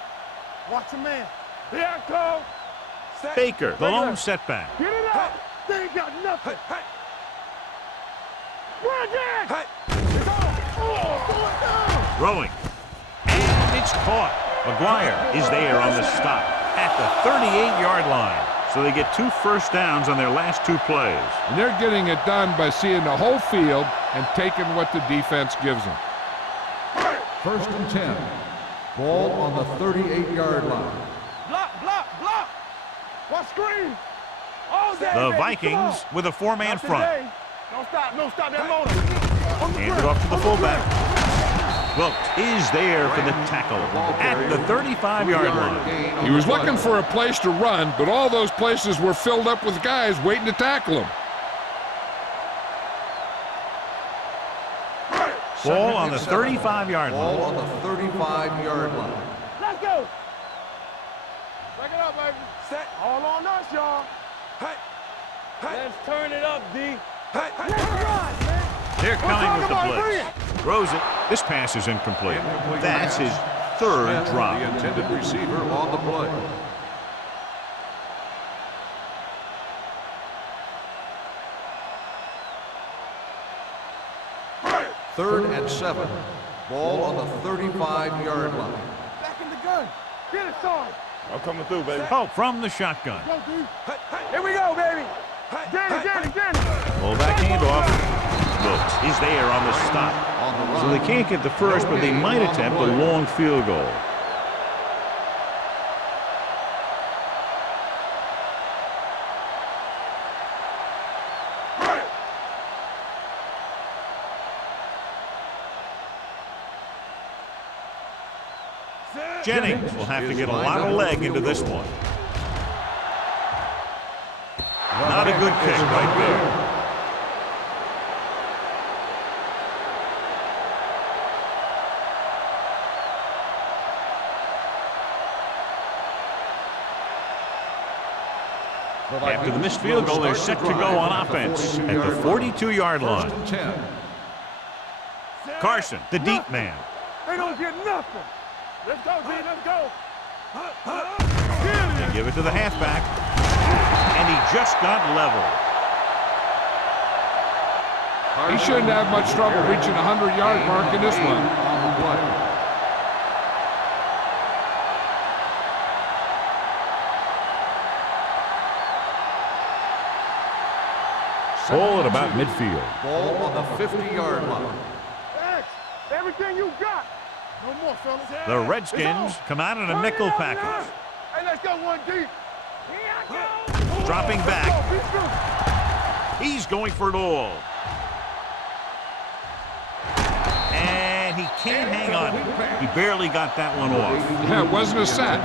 Watch a man. Here I come. Baker, the lone setback. Get it up. They ain't got nothing. Run again. Throwing. And it's caught. McGuire is there on the stop. at the 38-yard line. So they get 2 first downs on their last 2 plays. And they're getting it done by seeing the whole field and taking what the defense gives them. 1st and 10. Ball on the 38-yard line. Block, block, block. What screen? All day, The baby. Vikings with a 4-man Not front. today. Don't stop that motor. On the Hand it ground. off to the fullback. Wilkes is there for the tackle at the 35-yard line. He was looking for a place to run, but all those places were filled up with guys waiting to tackle him. Ball on the 35-yard line. Ball on the 35-yard line. Let's go. Break it up, baby. Set. All on us, y'all. Hey. Let's turn it up, D. Hey. Let's run, man. They're coming with the blitz. Throws it. This pass is incomplete. That's his 3rd drop. The intended receiver on the play. Third and 7. Ball on the 35-yard line. Back in the gun. Get it, son. I'm coming through, baby. Oh, from the shotgun. Go, D. Here we go, baby. Danny. Fullback handoff. Wilkes is there on the stop. On the run. So they can't get the first, but they might attempt a long field goal. Jennings will have to get a lot of leg into this one. Not a good kick right there. After the missed field goal, they're set to go on offense at the 42-yard line. 1st and 10. Carson, the deep man. They don't get nothing. Let's go, D. Let's go. They give it to the halfback, and he just got leveled. He shouldn't have much trouble reaching the 100-yard mark in this one. On the play. Ball at about midfield. Ball on the 50-yard line. X, everything you got. No more, fellas. The Redskins come out in a nickel package. Hey, let's go 1 deep. Dropping back. Let's go. He's going for it all. And he can't hang on. He barely got that one off. Yeah, it wasn't a sack.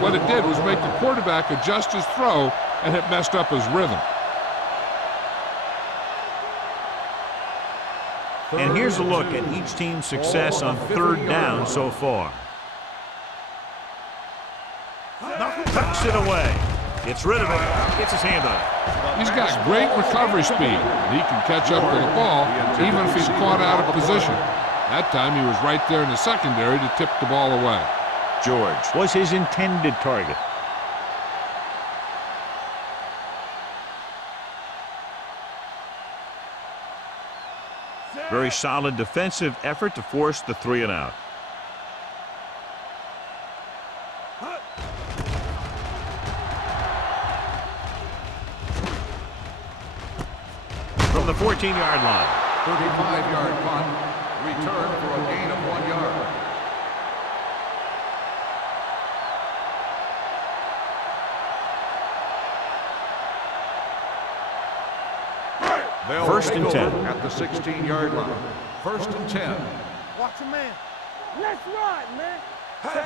What it did was make the quarterback adjust his throw, and it messed up his rhythm. And here's a look at each team's success on 3rd down so far. Tucks it away. Gets rid of it. Gets his hand on it. He's got great recovery speed. He can catch up to the ball even if he's caught out of position. That time he was right there in the secondary to tip the ball away. George was his intended target. Very solid defensive effort to force the 3 and out. From the 14-yard line. 35-yard punt. Return for a gain of 1 yard. First and 10. At the 16-yard line. 1st and 10. Watch your man. Let's ride, man.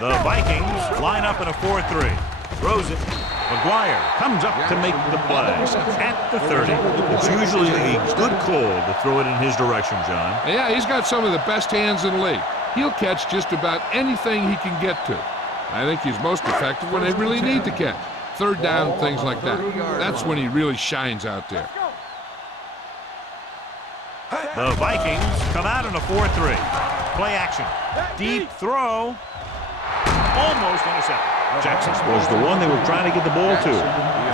The Vikings line up in a 4-3. Throws it. McGuire comes up to make the play at the 30. It's usually a good call to throw it in his direction, John. Yeah, he's got some of the best hands in the league. He'll catch just about anything he can get to. I think he's most effective when they really need to catch. 3rd down, things like that. That's when he really shines out there. The Vikings come out in a 4-3. Play action. Deep throw. Almost intercepted. Jackson was the one they were trying to get the ball to.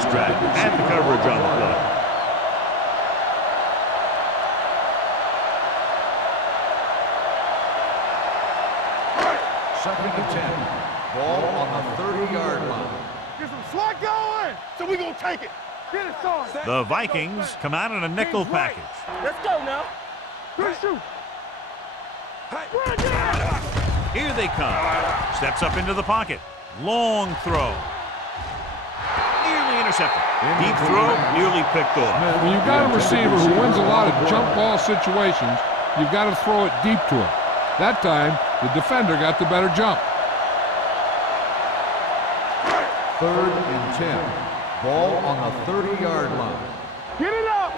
Stratton had the coverage on the play. Second and 10. Ball on the 30-yard line. Get some slot going. So we gonna take it. Get it started. The Vikings come out in a nickel package. Let's go now. Good shoot. Here they come. Steps up into the pocket. Long throw. Nearly intercepted. Deep throw, nearly picked off. When you've got a receiver who wins a lot of jump ball situations, you've got to throw it deep to him. That time, the defender got the better jump. 3rd and 10. Ball on the 30-yard line. Get it up.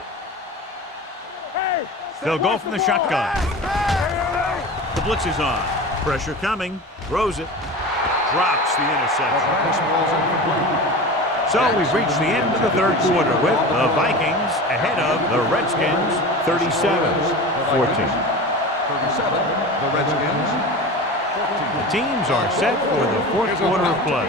Hey. They'll go from the shotgun. The blitz is on. Pressure coming. Throws it. Drops the interception. So we've reached the end of the 3rd quarter with the Vikings ahead of the Redskins 37-14. 37, the Redskins. 14. The teams are set for the 4th quarter of play.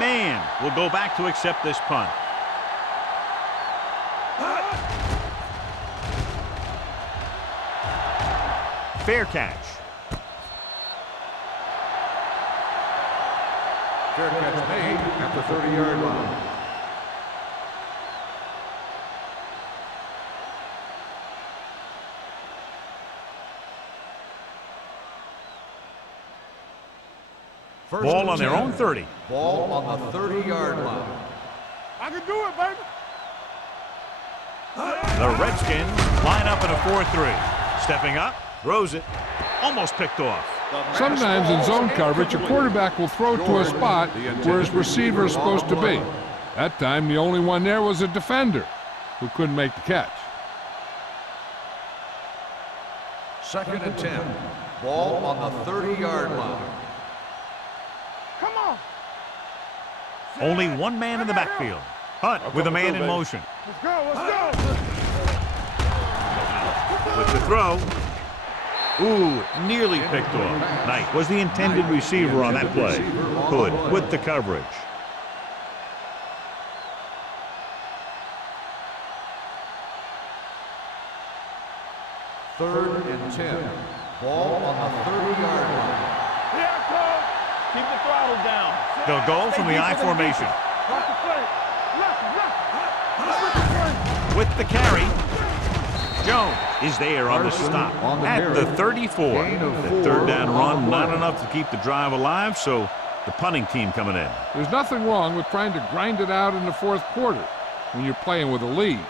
Man will go back to accept this punt. Fair catch. Fair catch made at the 30-yard line. Ball on their own 30. Ball on the 30-yard line. I can do it, baby. The Redskins line up in a 4-3. Stepping up, throws it, almost picked off. Sometimes in zone coverage, a quarterback will throw to a spot where his receiver is supposed to be. That time, the only one there was a defender who couldn't make the catch. 2nd and 10. Ball on the 30-yard line. Come on. Only one man in the backfield. Hunt with a man in motion. Let's go. Let's go. With the throw. Ooh, nearly picked off. Knight was the intended receiver on that play. Hood with the coverage. Third and 10. Ball on the 30-yard line. Here, coach. Keep the throttle down. They'll go from the I formation. Watch the play. Left. With the carry. Jones is there on the stop at the 34. The 3rd down run, not enough to keep the drive alive, so the punting team coming in. There's nothing wrong with trying to grind it out in the 4th quarter when you're playing with a lead.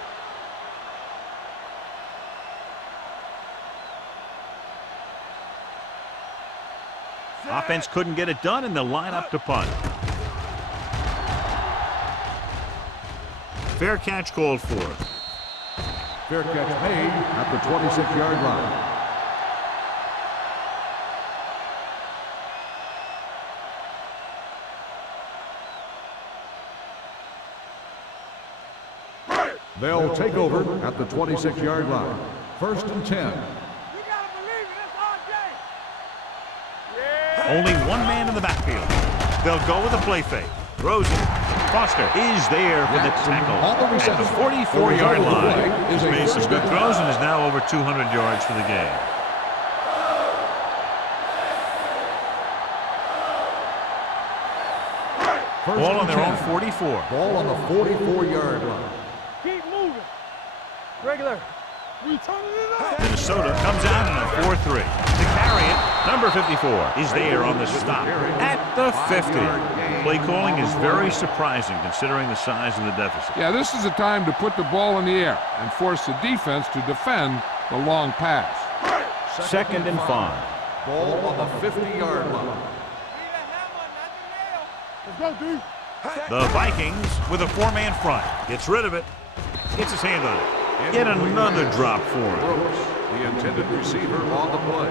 Offense couldn't get it done, and they'll line up to punt. Fair catch called for. Fair catch made at the 26-yard line. They'll take over at the 26-yard line. 1st and 10. You gotta believe it. That's our day. Only one man in the backfield. They'll go with a play fake. Throws it. Foster is there for the tackle at the 44-yard line. He's made some good throws and is now over 200 yards for the game. Ball on their own 44. Ball on the 44-yard line. Keep moving. Regular. We turning it up. Minnesota comes out in a 4-3. To carry it, number 54 is there on the stop at the 50. Play calling is very surprising considering the size of the deficit. Yeah, this is a time to put the ball in the air and force the defense to defend the long pass. 2nd and 5. Ball on the 50-yard line. Let's go, dude. The Vikings with a 4-man front. Gets rid of it. Gets his hand on it. Get another drop for him. Brooks, the intended receiver on the play.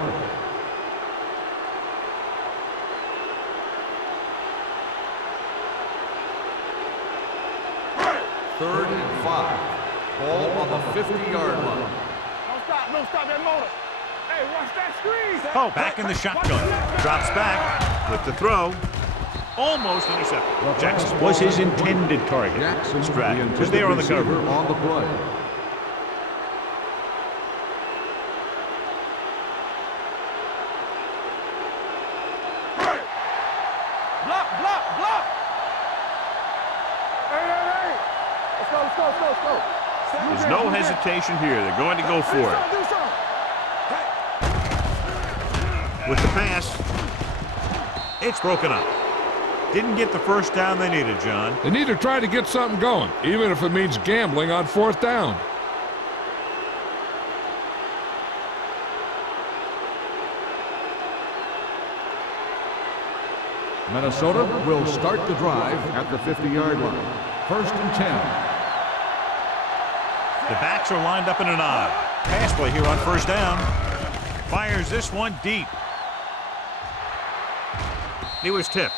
Third and 5. Ball on the 50-yard line. Don't stop that motor. Hey, watch that screen. Oh, back in the shotgun. Drops back with the throw. Almost intercepted. Jackson was his intended target. Stratton was there on the cover. On the play. Block. Hey. Let's go. There's no hesitation here. They're going to go for it. Do something. With the pass, it's broken up. Didn't get the first down they needed, John. They need to try to get something going, even if it means gambling on 4th down. Minnesota will start the drive at the 50-yard line. 1st and 10. The backs are lined up in an I. Pass play here on 1st down. Fires this one deep. He was tipped.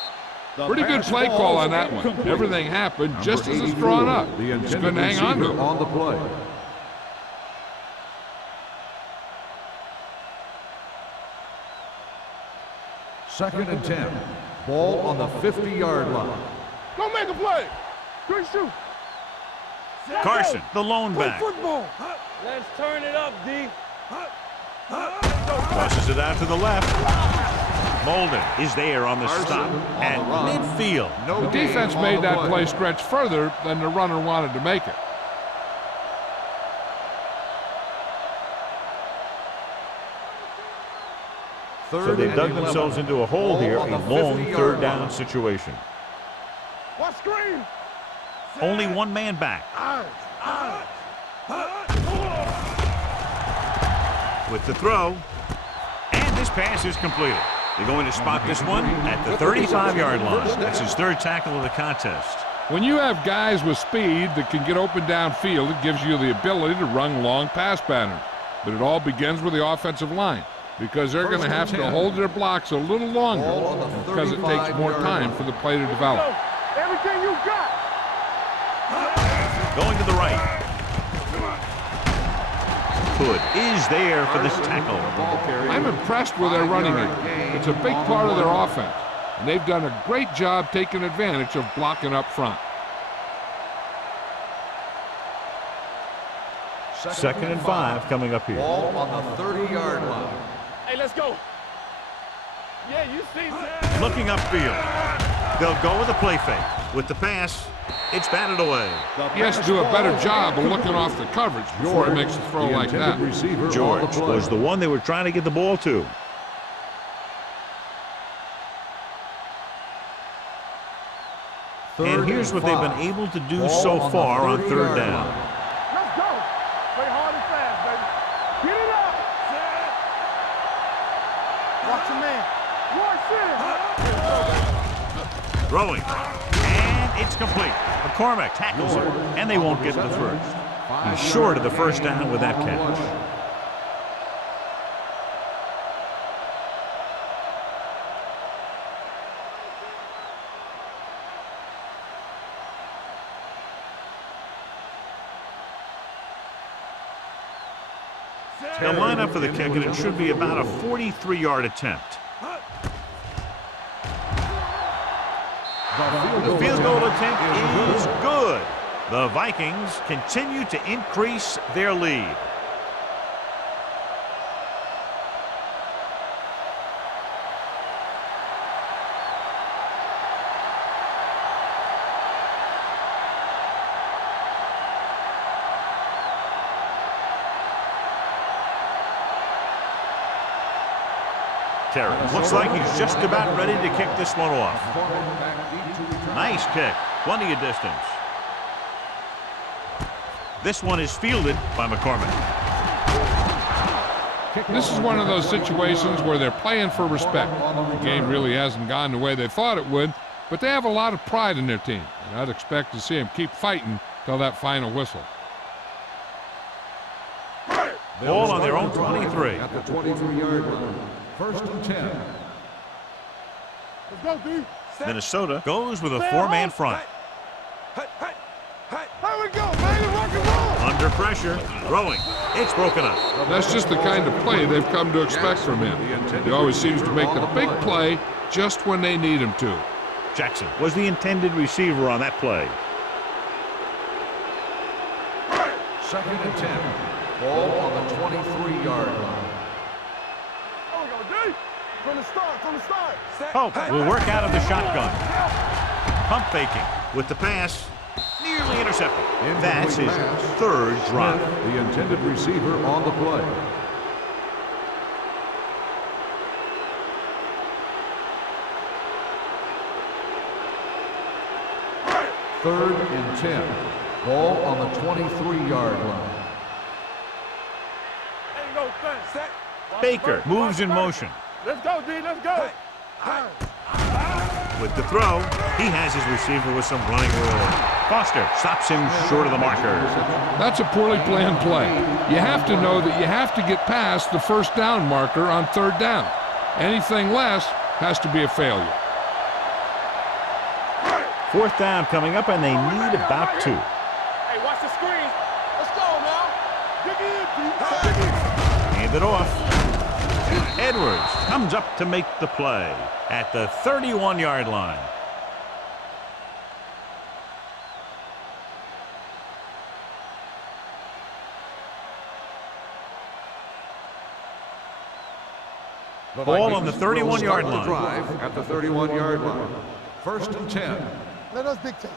Pretty good play call on that one. Everything happened just as it's drawn up. Just couldn't hang on to it. On the play. Second and 10. Ball on the 50-yard line. Don't make a play. Good shoot. Carson, the lone back. Football. Let's turn it up, D. Crosses it out to the left. Molden is there on the stop at midfield. The defense made that play stretch further than the runner wanted to make it. So they dug themselves into a hole here, a long 3rd down situation. Watch screen. Only one man back. With the throw, and this pass is completed. They're going to spot this one at the 35-yard line. That's his 3rd tackle of the contest. When you have guys with speed that can get open downfield, it gives you the ability to run long pass patterns. But it all begins with the offensive line, because they're going to have to hold their blocks a little longer because it takes more time for the play to develop. Everything you got. Going to the right. Hood is there for this tackle. I'm impressed with their running game. It's a big part of their offense, and they've done a great job taking advantage of blocking up front. 2nd and 5 coming up here. Ball on the 30-yard line. Hey, let's go. Yeah, you see that. Looking upfield. They'll go with a play fake. With the pass, it's batted away. He has to do a better job of looking off the coverage before he makes a throw like that. George was the one they were trying to get the ball to. And here's what they've been able to do so far on 3rd down. Let's go. Play hard and fast, baby. Get it up. Watch your man. Throwing. And it's complete. McCormick tackles it, and they won't get the first. He's short of the 1st down with that catch. They'll line up for the kick, and it should be about a 43-yard attempt. The field goal attempt is good. The Vikings continue to increase their lead. Looks like he's just about ready to kick this one off. Nice kick. Plenty of distance. This one is fielded by McCormick. This is one of those situations where they're playing for respect. The game really hasn't gone the way they thought it would, but they have a lot of pride in their team, and I'd expect to see them keep fighting till that final whistle. Ball on their own 23. At the 23-yard line. 1st and 10. Let's go, D. Minnesota goes with a 4-man front. Here we go, baby. Rock and roll. Under pressure, throwing. It's broken up. That's just the kind of play they've come to expect from him. He always seems to make the big play just when they need him to. Jackson was the intended receiver on that play. 2nd and 10. Ball on the 23-yard line. Oh, we go, D. From the start. Pope will work out of the shotgun. Pump faking with the pass. Nearly intercepted. That's his 3rd drop. The intended receiver on the play. 3rd and 10. Ball on the 23-yard line. There you go, set. Baker moves in motion. Let's go, D, let's go. With the throw, he has his receiver with some running room. Foster stops him short of the marker. That's a poorly planned play. You have to know that you have to get past the 1st down marker on 3rd down. Anything less has to be a failure. 4th down coming up, and they need about 2. Hey, watch the screen. Let's go now. Dig in, D. Hand it off. Edwards comes up to make the play at the 31-yard line. Ball on the 31-yard line. Drive at the 31-yard line. 1st and 10. Let us dictate.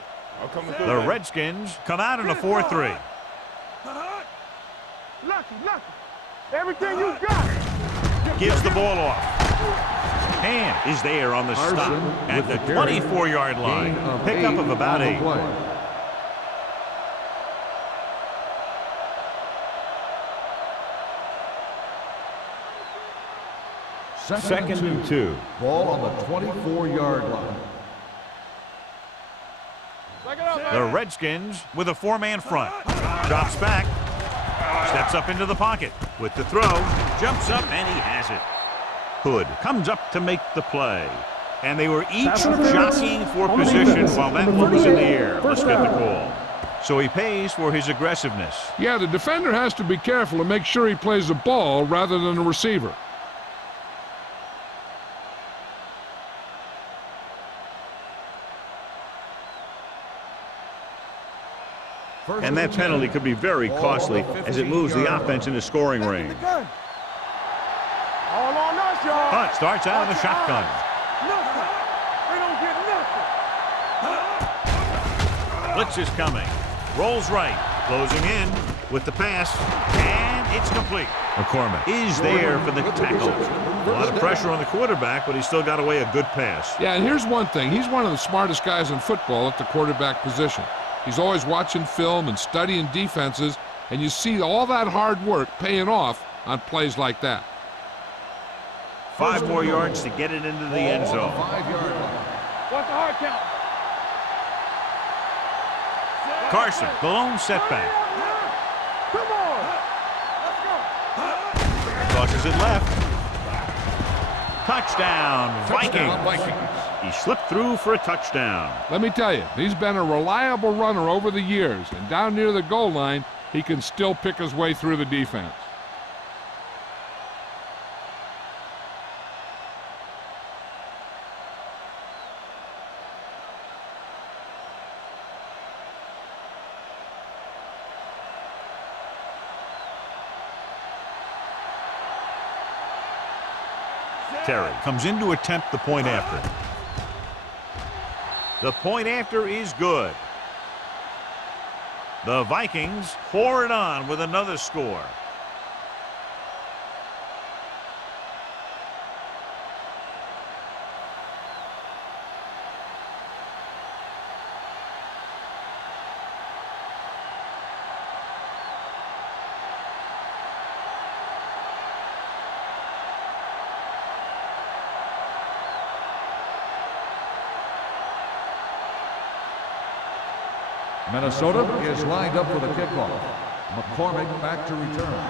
The Redskins come out in a 4-3. Lucky. Everything you got. Gives the ball off. Hand is there on the stop at the 24-yard line. Pickup of about 8. Second and 2. Ball on the 24-yard line. The Redskins with a 4-man front. Drops back. Steps up into the pocket. With the throw. Jumps up, and he has it. Hood comes up to make the play. And they were each jockeying for position while that one was in the air. Let's get the call. So he pays for his aggressiveness. Yeah, the defender has to be careful and make sure he plays the ball rather than the receiver. And that penalty could be very costly as it moves the offense into scoring range. All on us, y'all. Hunt starts out of the shotgun. Nothing. We don't get nothing. Blitz is coming. Rolls right. Closing in with the pass. And it's complete. McCormick is there for the tackle. A lot of pressure on the quarterback, but he still got away a good pass. Yeah, and here's one thing. He's one of the smartest guys in football at the quarterback position. He's always watching film and studying defenses, and you see all that hard work paying off on plays like that. 5 more yards to get it into the end zone. 5-yard line. What's the hard count? Carson, the lone setback. Come on. Tosses it left. Touchdown, Vikings. He slipped through for a touchdown. Let me tell you, he's been a reliable runner over the years, and down near the goal line, he can still pick his way through the defense. Terry comes in to attempt the point after. The point after is good. The Vikings pour it on with another score. Minnesota is lined up for the kickoff. McCormick back to return.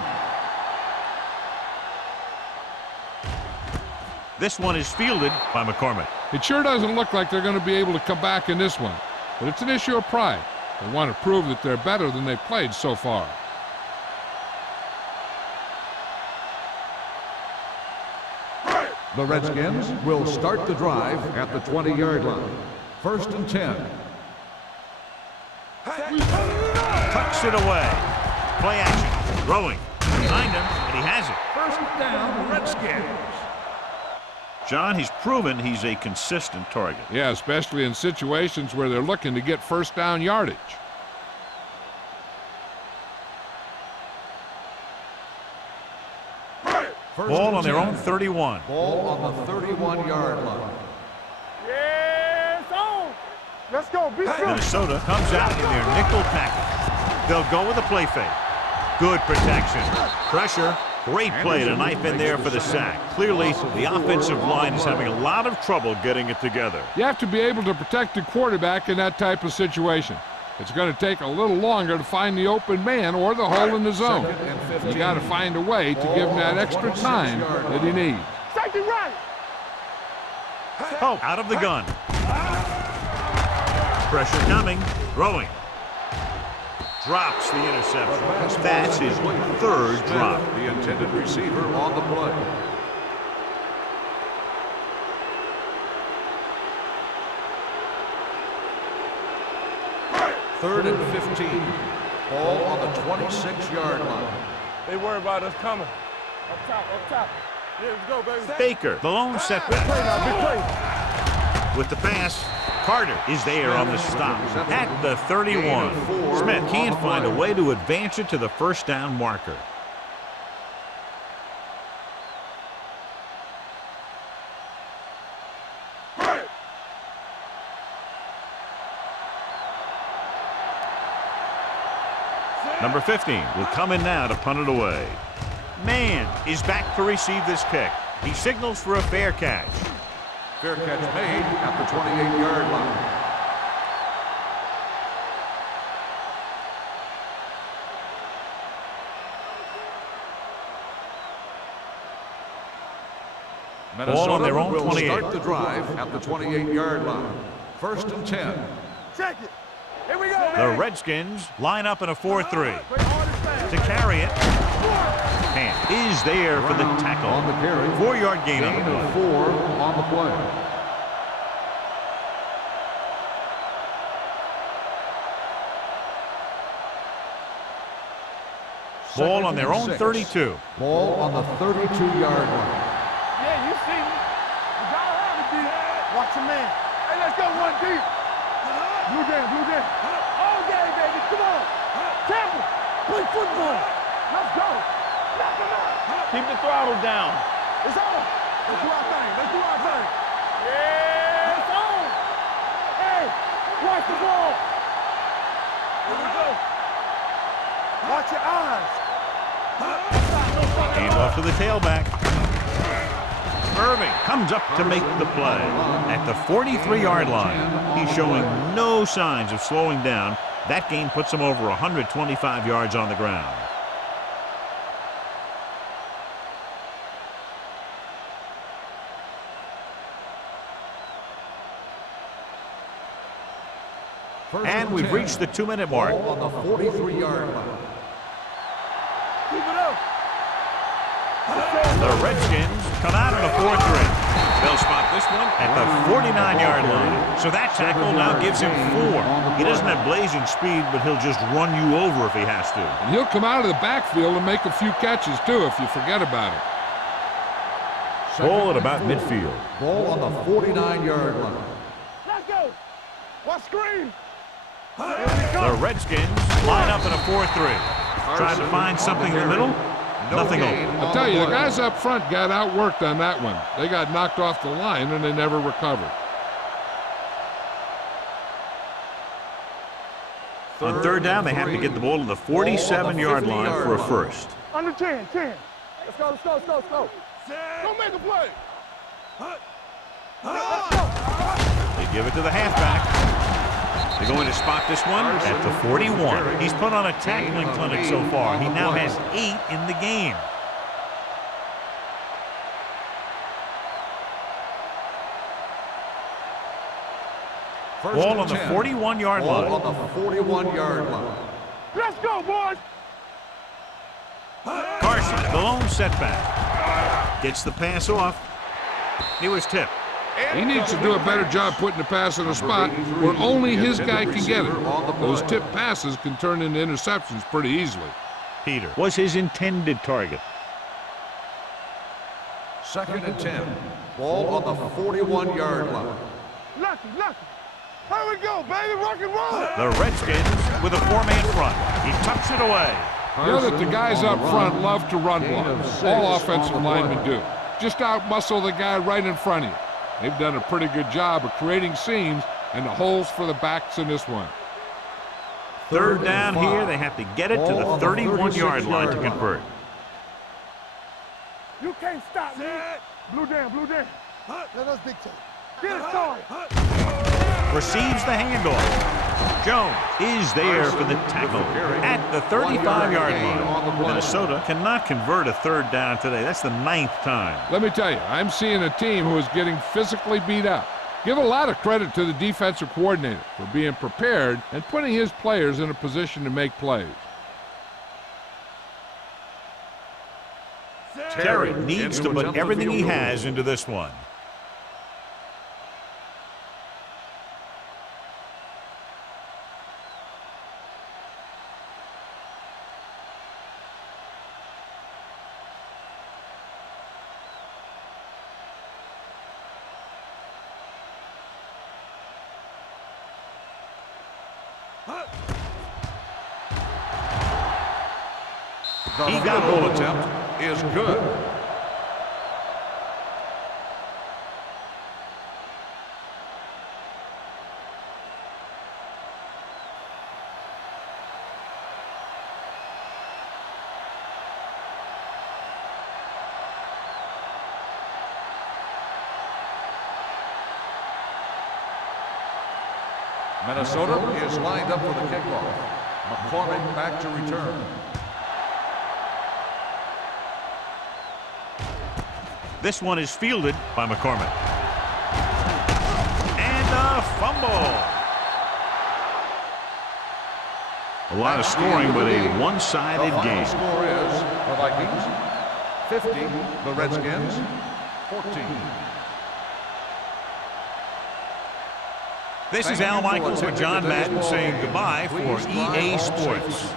This one is fielded by McCormick. It sure doesn't look like they're going to be able to come back in this one, but it's an issue of pride. They want to prove that they're better than they've played so far. The Redskins will start the drive at the 20-yard line. First and 10. Tucks it away. Play action. Throwing. Behind him, and he has it. First down, Redskins. John, he's proven he's a consistent target. Yeah, especially in situations where they're looking to get first down yardage. Ball on their own 31. Ball on the 31-yard line. Yes, on. Let's go. Be good. Minnesota comes out in their nickel package. They'll go with a play fake. Good protection. Pressure. Great play to knife in there for the sack. Clearly, the offensive line is having a lot of trouble getting it together. You have to be able to protect the quarterback in that type of situation. It's going to take a little longer to find the open man or the hole in the zone. You got to find a way to give him that extra time that he needs. Safety right. Oh, out of the gun. Pressure coming. Throwing. Drops the interception. That's his third drop. The intended receiver on the play. Third and 15. Ball on the 26-yard line. They worry about us coming. Up top, up top. Yeah, let's go, baby. Baker, the lone setback. With the pass, Carter is there on the stop at the 31. Smith can't find a way to advance it to the first down marker. Number 15 will come in now to punt it away. Mann is back to receive this kick. He signals for a fair catch. Fair catch made at the 28-yard line. Ball on their own will 28. start the drive at the 28-yard line. First and 10. Check it. Here we go, The man. Redskins line up in a 4-3. To carry it, Camp is there for the tackle. On the carry. 4-yard gain on the Gain of play. 4 on the play. Ball on their own 32. Ball on the 32-yard line. Yeah, you see me. You gotta have it, D. Watch your man. Hey, let's go one deep. Blue game, blue game. All game, baby. Come on. Tampa, play football. Let's go. Knock him out. Keep the throttle down. It's on. Let's do our thing. Let's do our thing. Yeah. It's on. Hey, watch the ball. Here we go. Watch your eyes. Hand off to the tailback. Irving comes up to make the play. At the 43-yard line, he's showing no signs of slowing down. That gain puts him over 125 yards on the ground. And we've reached the 2-minute mark. Ball on the 43-yard line. Keep it up. The Redskins come out in a 4-3. They'll spot this one at the 49-yard line. So that tackle now gives him 4. He doesn't have blazing speed, but he'll just run you over if he has to. And he'll come out of the backfield and make a few catches, too, if you forget about it. Ball at about midfield. Ball on the 49-yard line. Let's go. Watch screen. The Redskins line up in a 4-3. Trying to find something in the middle. Nothing open. I'll tell you, the guys up front got outworked on that one. They got knocked off the line, and they never recovered. On third down, they have to get the ball to the 47-yard line for a first. Under 10, 10. Let's go, let's go, let's go, let's go. Don't make a play. Let's go. They give it to the halfback. They're going to spot this one at the 41. He's put on a tackling clinic so far. He now has 8 in the game. Ball on the 41-yard line. Ball on the 41-yard line. Let's go, boys. Carson, the lone setback. Gets the pass off. He was tipped. He needs to do a better job putting the pass in a spot where only his guy can get it. Those tip passes can turn into interceptions pretty easily. Peter was his intended target. 2nd and 10. Ball on the 41-yard line. Lucky. Here we go, baby. Rock and roll. The Redskins with a 4-man front. He tucks it away. You know that the guys up front love to run block. All offensive linemen do. Just out-muscle the guy right in front of you. They've done a pretty good job of creating seams and the holes for the backs in this one. 3rd down here. They have to get it to the 31-yard line to convert. You can't stop me. Blue down. Let us dictate. Get it started. Receives the handoff. Jones is there for the tackle at the 35-yard line. Minnesota cannot convert a 3rd down today. That's the 9th time. Let me tell you, I'm seeing a team who is getting physically beat up. Give a lot of credit to the defensive coordinator for being prepared and putting his players in a position to make plays. Terry needs to put everything he has into this one. The field goal attempt is good. Minnesota is lined up for the kickoff. McCormick back to return. This one is fielded by McCormick. And a fumble. A lot of scoring, but a one-sided game. The score is the Vikings 50, the Redskins 14. This is Al Michaels and John Madden saying goodbye for EA Sports.